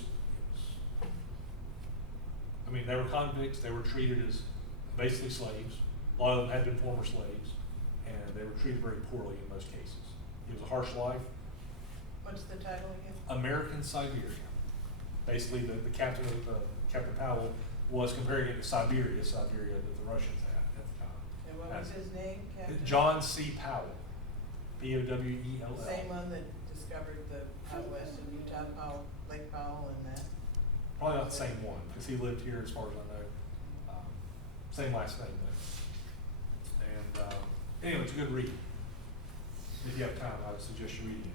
I mean, they were convicts. They were treated as basically slaves. A lot of them had been former slaves, and they were treated very poorly in most cases. It was a harsh life. What's the title again? American Siberia. Basically, the captain of Captain Powell was comparing it to Siberia that the Russians had at the time. And what was his name, Captain? John C. Powell, Powell. Same one that discovered the out west in Utah, Lake Powell and that? Probably not the same one, because he lived here as far as I know. Same last name though. And anyway, it's a good read. If you have time, I would suggest you read it.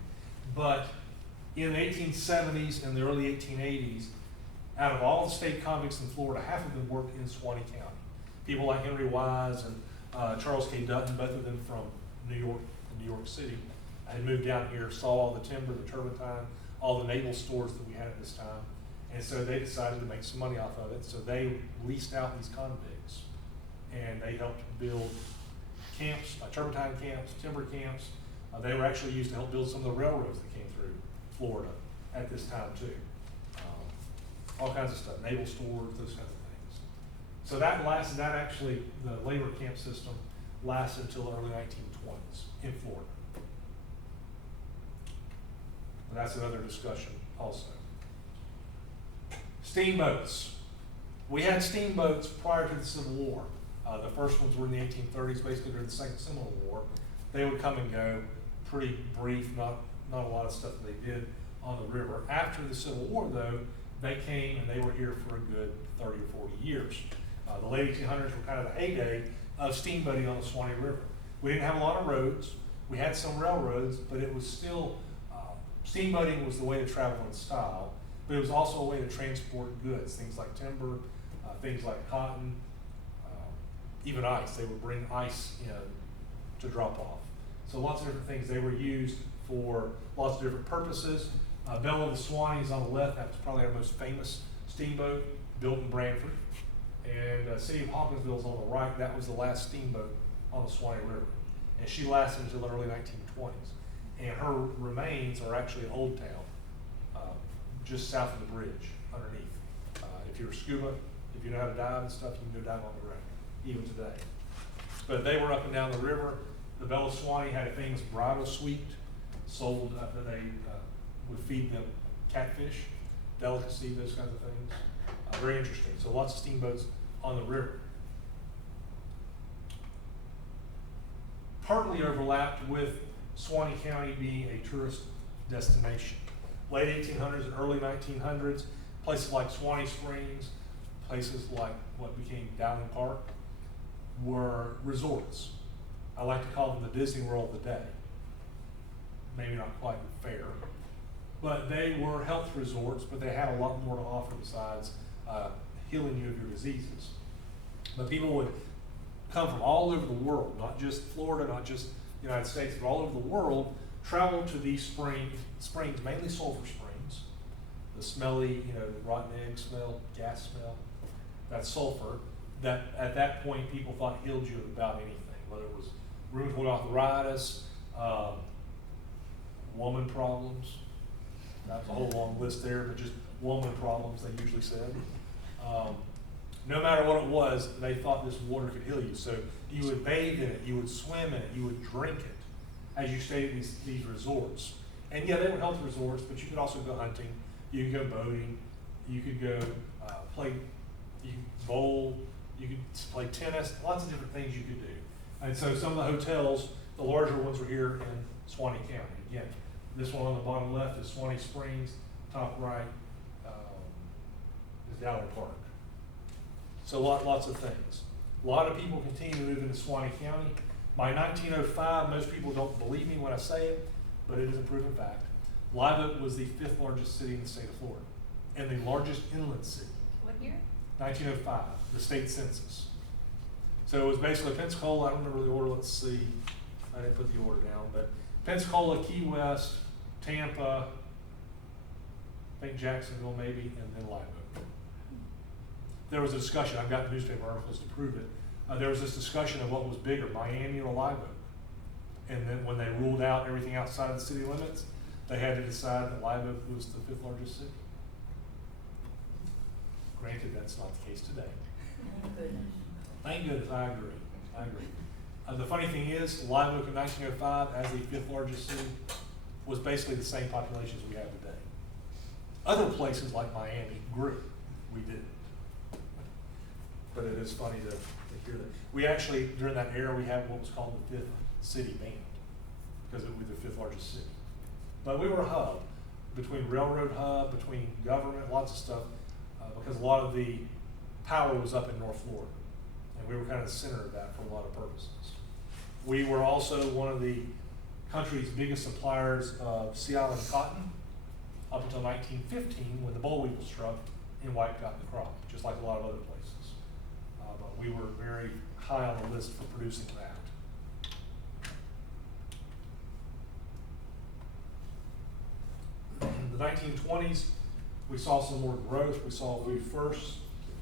But in the 1870s and the early 1880s, out of all the state convicts in Florida, half of them worked in Suwannee County. People like Henry Wise and Charles K. Dutton, both of them from New York City, had moved down here, saw all the timber, the turpentine, all the naval stores that we had at this time, and so they decided to make some money off of it. So they leased out these convicts, and they helped build camps, turpentine camps, timber camps. They were actually used to help build some of the railroads that came through Florida at this time too. All kinds of stuff, naval stores, those kinds of things. So that actually, the labor camp system lasted until the early 1920s in Florida. And that's another discussion also. Steamboats. We had steamboats prior to the Civil War. The first ones were in the 1830s, basically during the Second Seminole War. They would come and go, pretty brief, not a lot of stuff that they did on the river. After the Civil War, though, they came and they were here for a good 30 or 40 years. The late 1800s were kind of the heyday of steamboating on the Suwannee River. We didn't have a lot of roads. We had some railroads, but it was still, steamboating was the way to travel in style, but it was also a way to transport goods, things like timber, things like cotton, even ice. They would bring ice in to drop off. So lots of different things. They were used for lots of different purposes. Belle of the Suwannees on the left, that was probably our most famous steamboat, built in Branford. And City of Hawkinsville is on the right. That was the last steamboat on the Suwannee River. And she lasted until the early 1920s. And her remains are actually in Old Town, just south of the bridge underneath. If you're a scuba, if you know how to dive and stuff, you can go dive on the wreck, even today. But they were up and down the river. The Belle of Suwannee had a famous bridal suite sold that they would feed them catfish, delicacy, those kinds of things. Very interesting. So lots of steamboats on the river. Partly overlapped with Suwannee County being a tourist destination. Late 1800s and early 1900s, places like Suwannee Springs, places like what became Dowling Park, were resorts. I like to call them the Disney World of the day. Maybe not quite fair, but they were health resorts, but they had a lot more to offer besides healing you of your diseases. But people would come from all over the world, not just Florida, not just the United States, but all over the world, travel to these springs, mainly sulfur springs. The smelly, rotten egg smell, gas smell, that sulfur, that at that point people thought healed you of about anything, whether it was rheumatoid arthritis, woman problems. That's a whole long list there, but just woman problems, they usually said. No matter what it was, they thought this water could heal you. So you would bathe in it, you would swim in it, you would drink it as you stayed at these resorts. And yeah, they were health resorts, but you could also go hunting, you could go boating, you could go you could bowl, you could play tennis, lots of different things you could do. And so some of the hotels, the larger ones were here in Suwannee County. Again, this one on the bottom left is Suwannee Springs, top right is Dowling Park. So lots of things. A lot of people continue to move into Suwannee County. By 1905, most people don't believe me when I say it, but it is a proven fact. Live Oak was the 5th largest city in the state of Florida, and the largest inland city. What year? 1905, the state census. So it was basically Pensacola, I don't remember the order, let's see, I didn't put the order down, but Pensacola, Key West, Tampa, I think Jacksonville maybe, and then Live Oak. There was a discussion, I've got newspaper articles to prove it, there was this discussion of what was bigger, Miami or Live Oak. And then when they ruled out everything outside of the city limits, they had to decide that Live Oak was the 5th largest city. Granted, that's not the case today. Thank goodness. Thank goodness, I agree. The funny thing is, Live Oak in 1905, as the 5th largest city, was basically the same population as we have today. Other places like Miami grew, we didn't. But it is funny to hear that. We actually, during that era, we had what was called the 5th city band, because it was the 5th largest city. But we were a hub, between railroad hub, between government, lots of stuff, because a lot of the power was up in North Florida. And we were kind of the center of that for a lot of purposes. We were also one of the country's biggest suppliers of Sea Island cotton up until 1915, when the boll weevil struck and wiped out the crop, just like a lot of other places. But we were very high on the list for producing that. In the 1920s, we saw some more growth.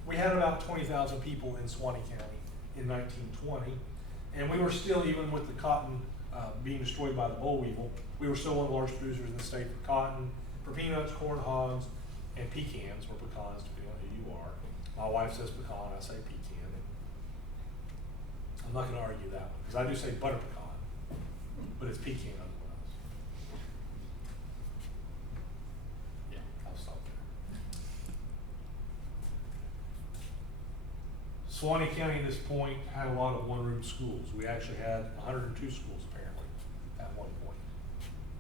We had about 20,000 people in Suwannee County in 1920, and we were still, even with the cotton being destroyed by the boll weevil, we were still one of the largest producers in the state for cotton, for peanuts, corn, hogs, and pecans, or pecans, depending on who you are. My wife says pecan, I say pecan. I'm not gonna argue that one, because I do say butter pecan, but it's pecan otherwise. Yeah, I'll stop there. Suwannee County at this point had a lot of one-room schools. We actually had 102 schools apparently at one point.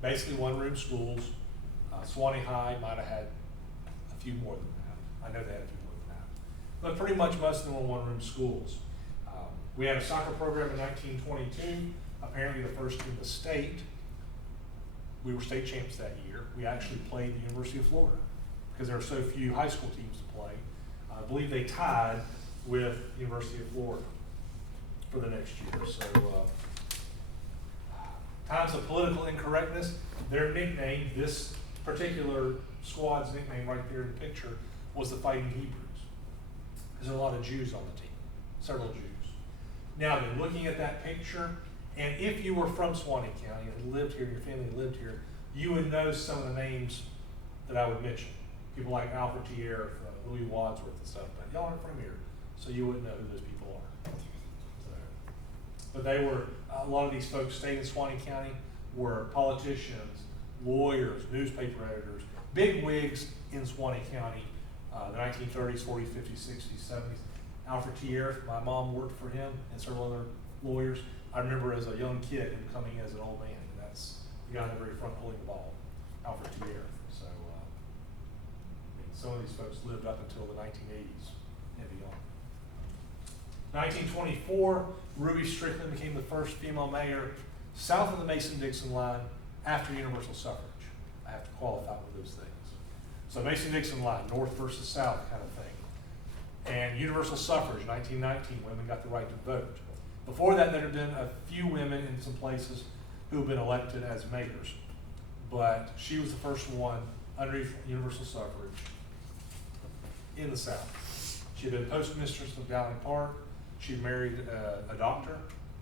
Basically one-room schools. Suwannee High might have had a few more than that. I know they had a few more than that. But pretty much most of them were one-room schools. We had a soccer program in 1922, apparently the first in the state. We were state champs that year. We actually played the University of Florida because there were so few high school teams to play. I believe they tied with University of Florida for the next year. So, times of political incorrectness, their nickname, this particular squad's nickname right there in the picture, was the Fighting Hebrews. There's a lot of Jews on the team, several Jews. Now then, looking at that picture, and if you were from Suwannee County and lived here, your family lived here, you would know some of the names that I would mention. People like Alfred Tierre, Louis Wadsworth and stuff, but y'all aren't from here, so you wouldn't know who those people are. So, but they were, a lot of these folks stayed in Suwannee County, were politicians, lawyers, newspaper editors, big wigs in Suwannee County, the 1930s, 40s, 50s, 60s, 70s. Alfred Tierre, my mom worked for him and several other lawyers. I remember as a young kid him coming as an old man, and that's the guy in the very front holding the ball, Alfred Tierre. So, I mean, some of these folks lived up until the 1980s and beyond. 1924, Ruby Strickland became the first female mayor south of the Mason-Dixon line after universal suffrage. I have to qualify with those things. So Mason-Dixon line, north versus south kind of thing. And universal suffrage, 1919, women got the right to vote. Before that, there had been a few women in some places who had been elected as mayors. But she was the first one under universal suffrage in the South. She had been postmistress of Dowling Park. She married a doctor,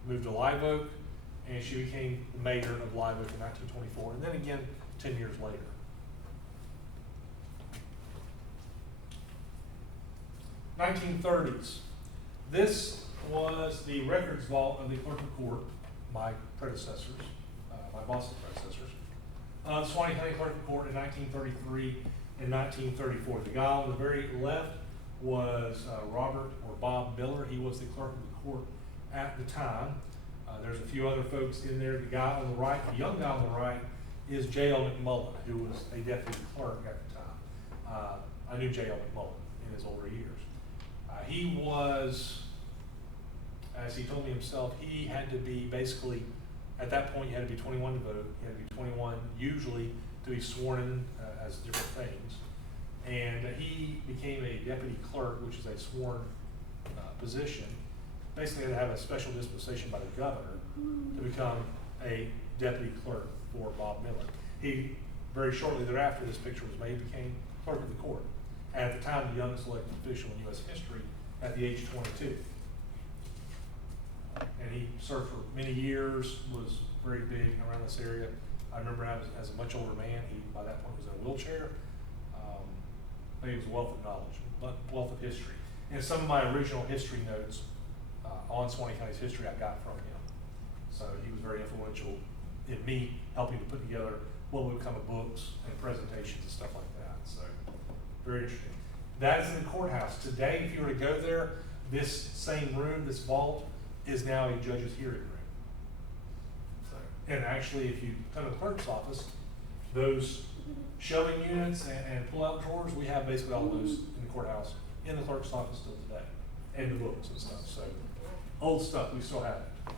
moved to Live Oak, and she became the mayor of Live Oak in 1924, and then again 10 years later. '30s. This was the records vault of the clerk of court, my predecessors, my boss's predecessors. Suwannee County Clerk of Court in 1933 and 1934. The guy on the very left was Robert or Bob Miller. He was the clerk of the court at the time. There's a few other folks in there. The guy on the right, the young guy on the right, is J.L. McMullen, who was a deputy clerk at the time. I knew J.L. McMullen in his older years. He was, as he told me himself, he had to be basically At that point, you had to be 21 to vote. You had to be 21 usually to be sworn in as different things. And he became a deputy clerk, which is a sworn position. Basically, had to have a special dispensation by the governor to become a deputy clerk for Bob Miller. He, very shortly thereafter this picture was made, became clerk of the court. And at the time, the youngest elected official in U.S. history at the age of 22. And he served for many years, was very big around this area. I remember him as a much older man. He, by that point, was in a wheelchair. But he was a wealth of knowledge, wealth of history. And some of my original history notes on Suwannee County's history I got from him. So he was very influential in me helping to put together what would become of books and presentations and stuff like that. So very interesting. That is in the courthouse. Today, if you were to go there, this same room, this vault, is now a judge's hearing room. So, and actually, if you come to the clerk's office, those shelving units and pull-out drawers, we have basically all of those in the courthouse, in the clerk's office still today, and the books and stuff. So, old stuff, we still have it.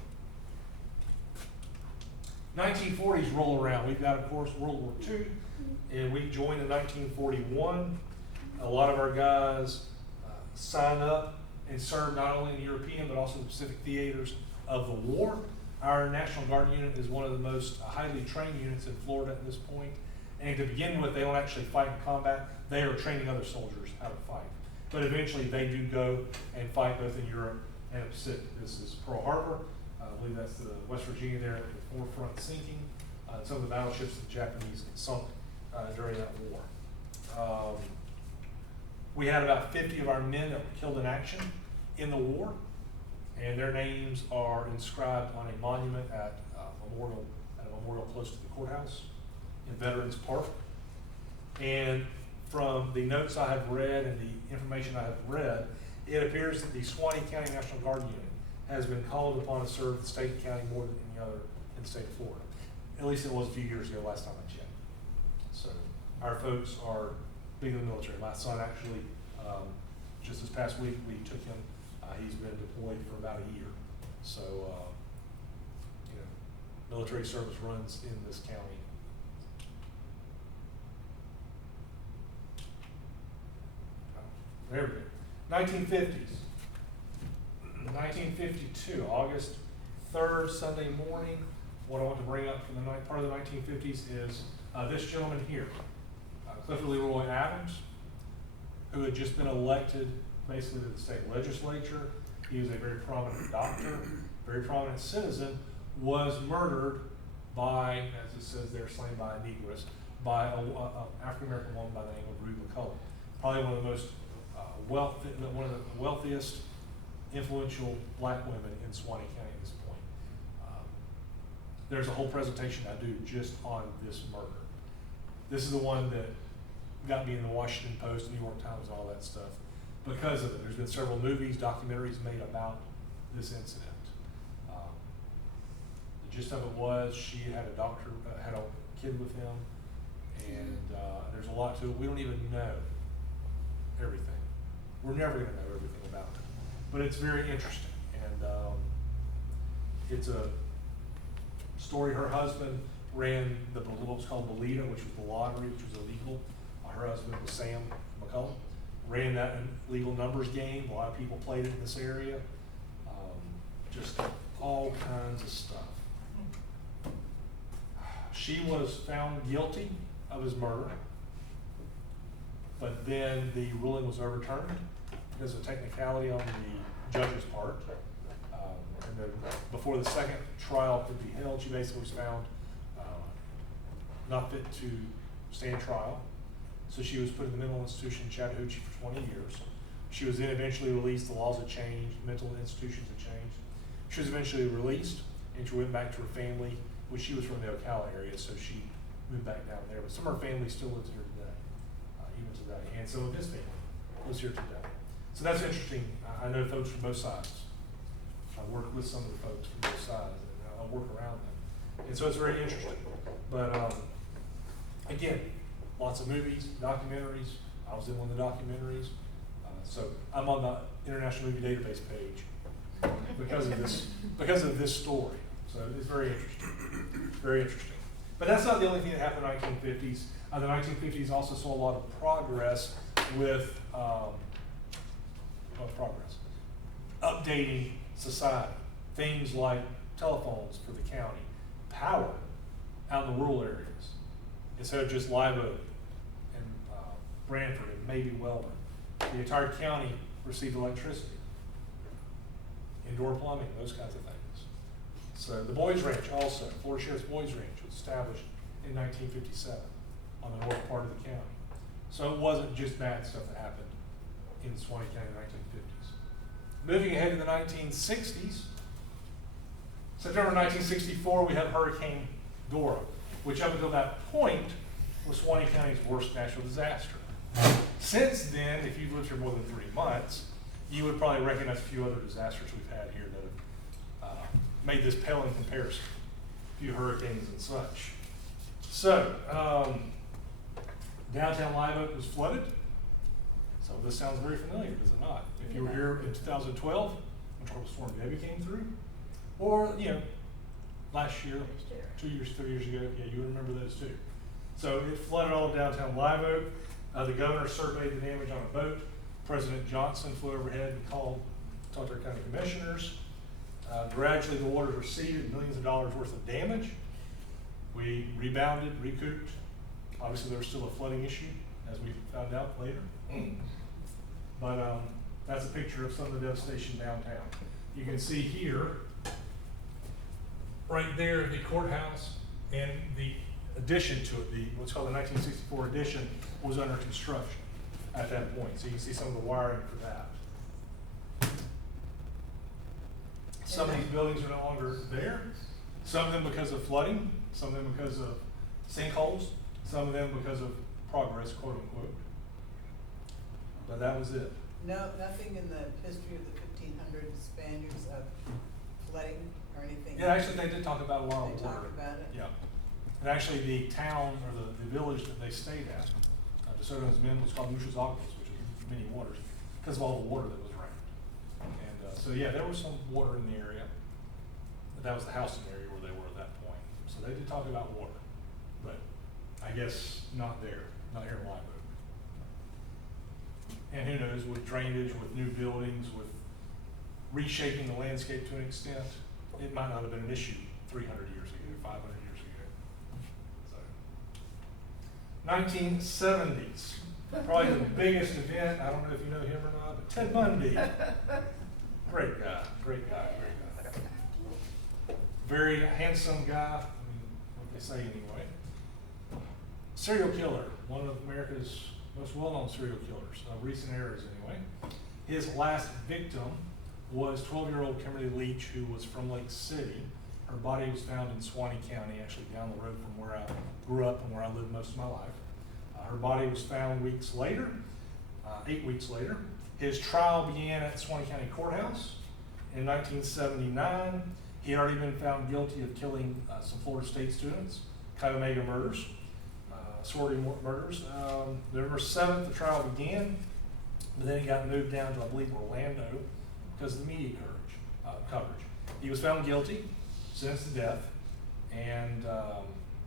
1940s roll around. We've got, of course, World War II, and we joined in 1941. A lot of our guys signed up and served not only in the European but also the Pacific theaters of the war. Our National Guard unit is one of the most highly trained units in Florida at this point. And to begin with, they don't actually fight in combat. They are training other soldiers how to fight. But eventually they do go and fight both in Europe and the Pacific. This is Pearl Harbor. I believe that's the West Virginia there at the forefront sinking. Some of the battleships that the Japanese sunk during that war. We had about 50 of our men that were killed in action in the war, and their names are inscribed on a monument at a memorial close to the courthouse in Veterans Park. And from the notes I have read and the information I have read, it appears that the Suwannee County National Guard unit has been called upon to serve the state and county more than any other in the state of Florida. At least it was a few years ago, last time I checked. So our folks are big in the military. My son actually, just this past week, we took him. He's been deployed for about a year. So, you know, military service runs in this county. There we go. 1950s. 1952, August 3rd, Sunday morning. What I want to bring up from the part of the 1950s is this gentleman here, Clifford Leroy Adams, who had just been elected basically to the state legislature. He was a very prominent doctor, very prominent citizen, was murdered by, as it says there, slain by a negress, by an African-American woman by the name of Ruth McCullough. Probably one of the most one of the wealthiest, influential black women in Suwannee County at this point. There's a whole presentation I do just on this murder. This is the one that got me in the Washington Post, New York Times, and all that stuff because of it. There's been several movies, documentaries made about this incident. The gist of it was she had a doctor, had a kid with him, and there's a lot to it. We don't even know everything. We're never going to know everything about it, but it's very interesting, and it's a story. Her husband ran what was called Bolita, which was the lottery, which was illegal. Her husband was Sam McCullough, ran that illegal numbers game. A lot of people played it in this area. Just all kinds of stuff. She was found guilty of his murder, but then the ruling was overturned because of technicality on the judge's part. And then before the second trial could be held, she basically was found not fit to stand trial. So she was put in the mental institution in Chattahoochee for 20 years. She was then eventually released. The laws had changed. Mental institutions had changed. She was eventually released, and she went back to her family, which she was from the Ocala area, so she moved back down there. But some of her family still lives here today, even today. And some of his family lives here today. So that's interesting. I know folks from both sides. I work with some of the folks from both sides, and I work around them. And so it's very interesting. But again, lots of movies, documentaries. I was in one of the documentaries. So I'm on the International Movie Database page because of this story. So it's very interesting, very interesting. But that's not the only thing that happened in the 1950s. The 1950s also saw a lot of progress with, updating society. Things like telephones for the county, power out in the rural areas, instead of just Live Oak and Branford and maybe Wellborn. The entire county received electricity, indoor plumbing, those kinds of things. So the Boys Ranch also, Florida Sheriff's Boys Ranch was established in 1957 on the north part of the county. So it wasn't just bad stuff that happened in Suwannee County in the 1950s. Moving ahead to the 1960s, September 1964, we have Hurricane Dora, which up until that point was Suwannee County's worst natural disaster. Since then, if you've lived here more than 3 months, you would probably recognize a few other disasters we've had here that have made this pale in comparison. A few hurricanes and such. So, downtown Live Oak was flooded. So this sounds very familiar, does it not? If you were here in 2012, when Tropical Storm Debbie came through, or, last year, 2 years, 3 years ago, yeah, you would remember those too. So it flooded all of downtown Live Oak. The governor surveyed the damage on a boat. President Johnson flew overhead and talked to our county commissioners. Gradually the waters receded, millions of dollars worth of damage. We rebounded, recouped. Obviously there was still a flooding issue, as we found out later. But that's a picture of some of the devastation downtown. You can see here, right there, the courthouse and the addition to it, what's called the 1964 addition, was under construction at that point. So you can see some of the wiring for that. Some of these buildings are no longer there. Some of them because of flooding, some of them because of sinkholes, some of them because of progress, quote unquote. But that was it. No, nothing in the history of the 1500s Spaniards of flooding or anything? Yeah, actually, they did talk about a lot of They water. talked about it? Yeah. And actually, the town or the village that they stayed at, De Soto's men, was called Muchas Aguas, which is many waters, because of all the water that was around. And so, yeah, there was some water in the area. But that was the housing area where they were at that point. So they did talk about water, but I guess not there, not here in Live Oak. And who knows, with drainage, with new buildings, with reshaping the landscape to an extent, it might not have been an issue 300 years ago, 500 years ago. So, 1970s, probably the biggest event. I don't know if you know him or not, but Ted Bundy. Great guy, great guy, great guy. Very handsome guy, I mean, what they say anyway. Serial killer, one of America's most well-known serial killers, recent eras anyway. His last victim was 12-year-old Kimberly Leach, who was from Lake City. Her body was found in Suwannee County, actually down the road from where I grew up and where I lived most of my life. Her body was found weeks later, 8 weeks later. His trial began at Suwannee County Courthouse in 1979. He had already been found guilty of killing some Florida State students, Chi Omega murders, sorority murders. November 7th, the trial began, but then it got moved down to, I believe, Orlando because of the media coverage. He was found guilty, sentenced to death, and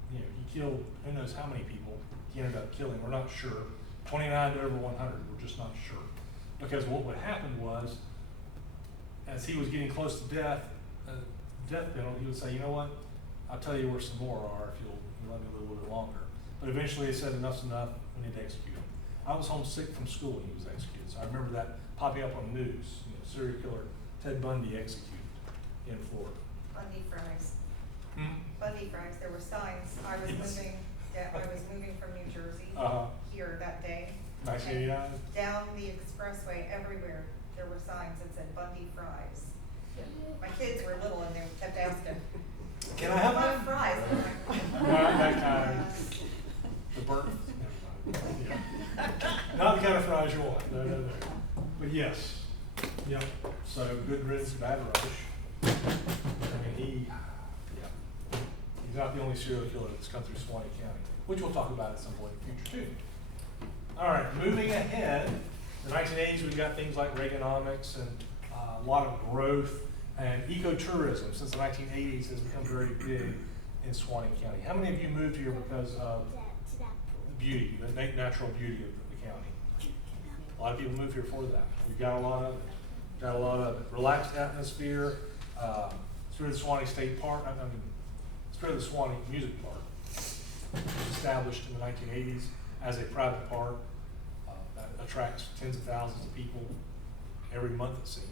he killed who knows how many people he ended up killing. We're not sure. 29 to over 100, we're just not sure. Because what would happen was, as he was getting close to death penalty, he would say, you know what, I'll tell you where some more are if you'll let me live a little bit longer. But eventually they said enough's enough, we need to execute him. I was homesick from school when he was executed, so I remember that popping up on the news, serial killer Ted Bundy executed in Florida. Bundy fries. Hmm? Bundy fries, there were signs. I was Yes. moving from New Jersey here that day. 1989? And down the expressway, everywhere, there were signs that said Bundy fries. My kids were little and they kept asking, Can I have "What one? fries?" I'm like, Not that kind. The burnt. Yeah. Not the kind of fries you want. No, no, no. But yes. Yep. So good riddance, bad rubbish. I mean, he's not the only serial killer that's come through Suwannee County, which we'll talk about at some point in the future too. All right, moving ahead, the 1980s, we've got things like Reaganomics and a lot of growth And ecotourism, since the 1980s, has become very big in Suwannee County. How many of you moved here because of the beauty, the natural beauty of the county? A lot of people move here for that. We've got a lot of it. Got a lot of it. Relaxed atmosphere. Through the Suwannee State Park, through the Suwannee Music Park, which was established in the 1980s as a private park that attracts tens of thousands of people every month, it seems.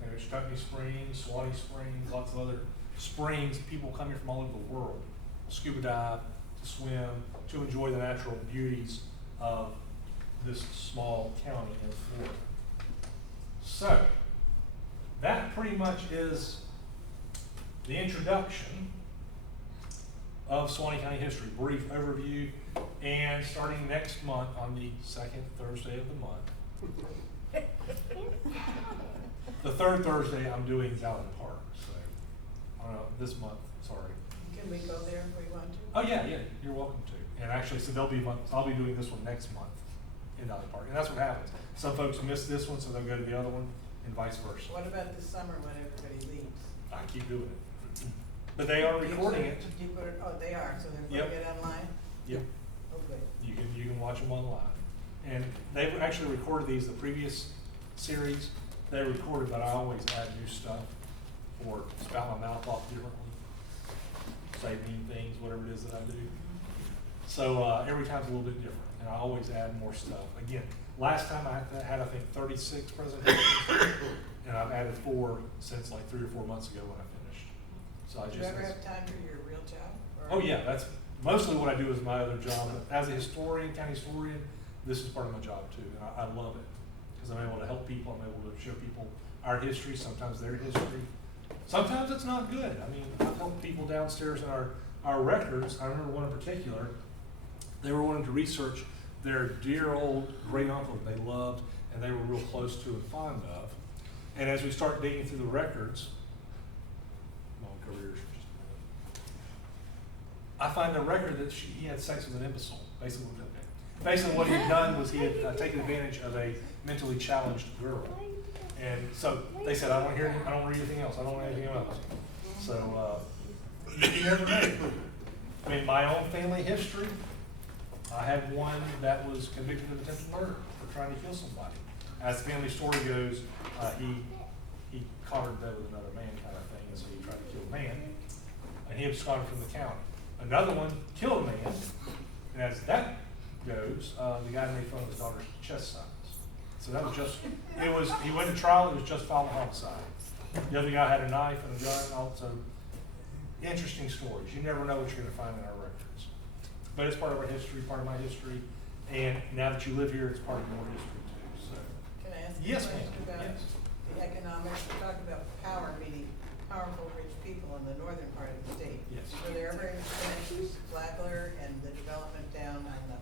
There's Tuckney Springs, Suwannee Springs, lots of other springs. People come here from all over the world, scuba dive, to swim, to enjoy the natural beauties of this small county in Florida. So, that pretty much is the introduction of Suwannee County history, brief overview, and starting next month on the second Thursday of the month. The third Thursday I'm doing Valley Park, so, I don't know, this month, sorry. Can we go there if we want to? Oh, yeah, you're welcome to. And actually, so there'll be months, I'll be doing this one next month in Valley Park, and that's what happens. Some folks miss this one, so they'll go to the other one, and vice versa. What about this summer when everybody leaves? I keep doing it. But they are recording it. You put it, oh, they are, so they're putting it online? Yep. Oh, good. You can watch them online. And they've actually recorded these, the previous series, they recorded, but I always add new stuff or spout my mouth off differently, say mean things, whatever it is that I do. So every time's a little bit different, and I always add more stuff. Again, last time I had I think 36 presentations, and I've added 4 since like 3 or 4 months ago when I finished. So I Do just. you ever have time for your real job? Oh yeah, that's mostly what I do is my other job. But as a historian, county historian, this is part of my job too, and I love it because I'm able to help people. I'm able to show people our history, sometimes their history. Sometimes it's not good. I mean, I've helped people downstairs in our records. I remember one in particular. They were wanting to research their dear old great uncle that they loved and they were real close to and fond of. And as we start digging through the records, my own career is just a minute, I find a record that he had sex with an imbecile. Basically what he had done was he had taken advantage of a mentally challenged girl. And so they said, I don't want to hear anything, I don't want to read anything else, I don't want anything else. So you never know. I mean, my own family history, I had one that was convicted of attempted murder for trying to kill somebody. As the family story goes, he caught her dead with another man kind of thing, and so he tried to kill a man, and he absconded from the county. Another one killed a man, and as that goes, the guy made fun of his daughter's chest size. So that was just, he went to trial, it was justifiable homicide. The other guy had a knife and a gun, also interesting stories. You never know what you're gonna find in our records. But it's part of our history, part of my history, and now that you live here, it's part of your history too, so. Can I ask you a Yes, question ma'am. about Yes. the economics? We talked about power, meaning powerful, rich people in the northern part of the state. Yes. Were there ever any connections to Flagler and the development down on the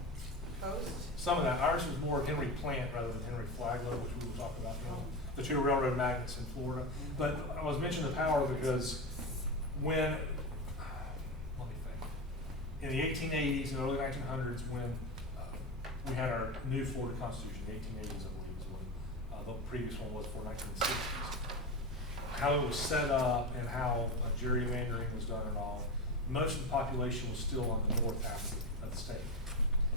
coast? Some of that, ours was more Henry Plant rather than Henry Flagler, which we will talk about, you know, the 2 railroad magnates in Florida. But I was mentioning the power because when, let me think, in the 1880s and early 1900s, when we had our new Florida Constitution, the 1880s, I believe is when the previous one was for 1960s. How it was set up and how gerrymandering was done and all, most of the population was still on the north half of the state.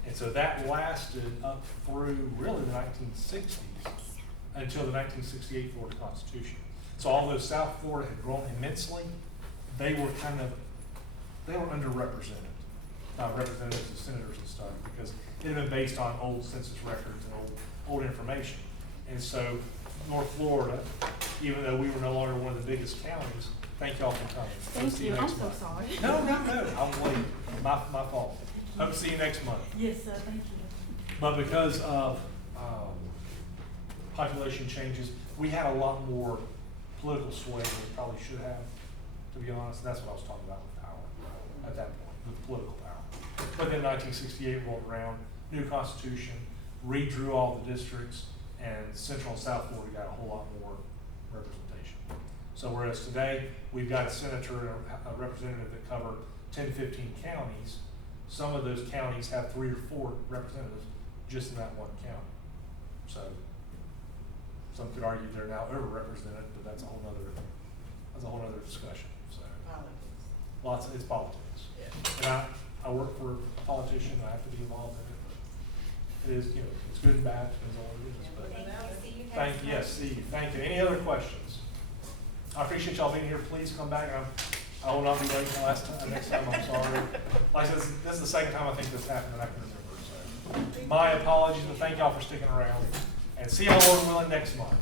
And so that lasted up through really the 1960s until the 1968 Florida Constitution. So although South Florida had grown immensely, they were underrepresented, representatives and senators and stuff, because it had been based on old census records and old information. And so North Florida, even though we were no longer one of the biggest counties, thank y'all for coming. Thank you, I'm so sorry. No, I'm late, my fault. Hope to see you next month. Yes, sir, thank you. But because of population changes, we had a lot more political sway than we probably should have, to be honest. That's what I was talking about with power at that point, with political power. But then 1968 rolled around, new constitution, redrew all the districts, and Central and South Florida got a whole lot more representation. So whereas today, we've got a senator and a representative that cover 10 to 15 counties, some of those counties have 3 or 4 representatives just in that one county. So Some could argue they're now overrepresented, but that's a whole nother discussion, so. Politics. It's politics. Yeah. And I work for a politician, I have to be involved in it, but it is, it's good and bad, depends on what it is, but. Thank you, see you next Thank you, yes, month. see you, thank you. Any other questions? I appreciate y'all being here, please come back, I will not be late next time, I'm sorry. Like I said, this is the second time I think this happened that I can remember, so. My apologies, but thank y'all for sticking around, and see y'all, Lord willing, next month.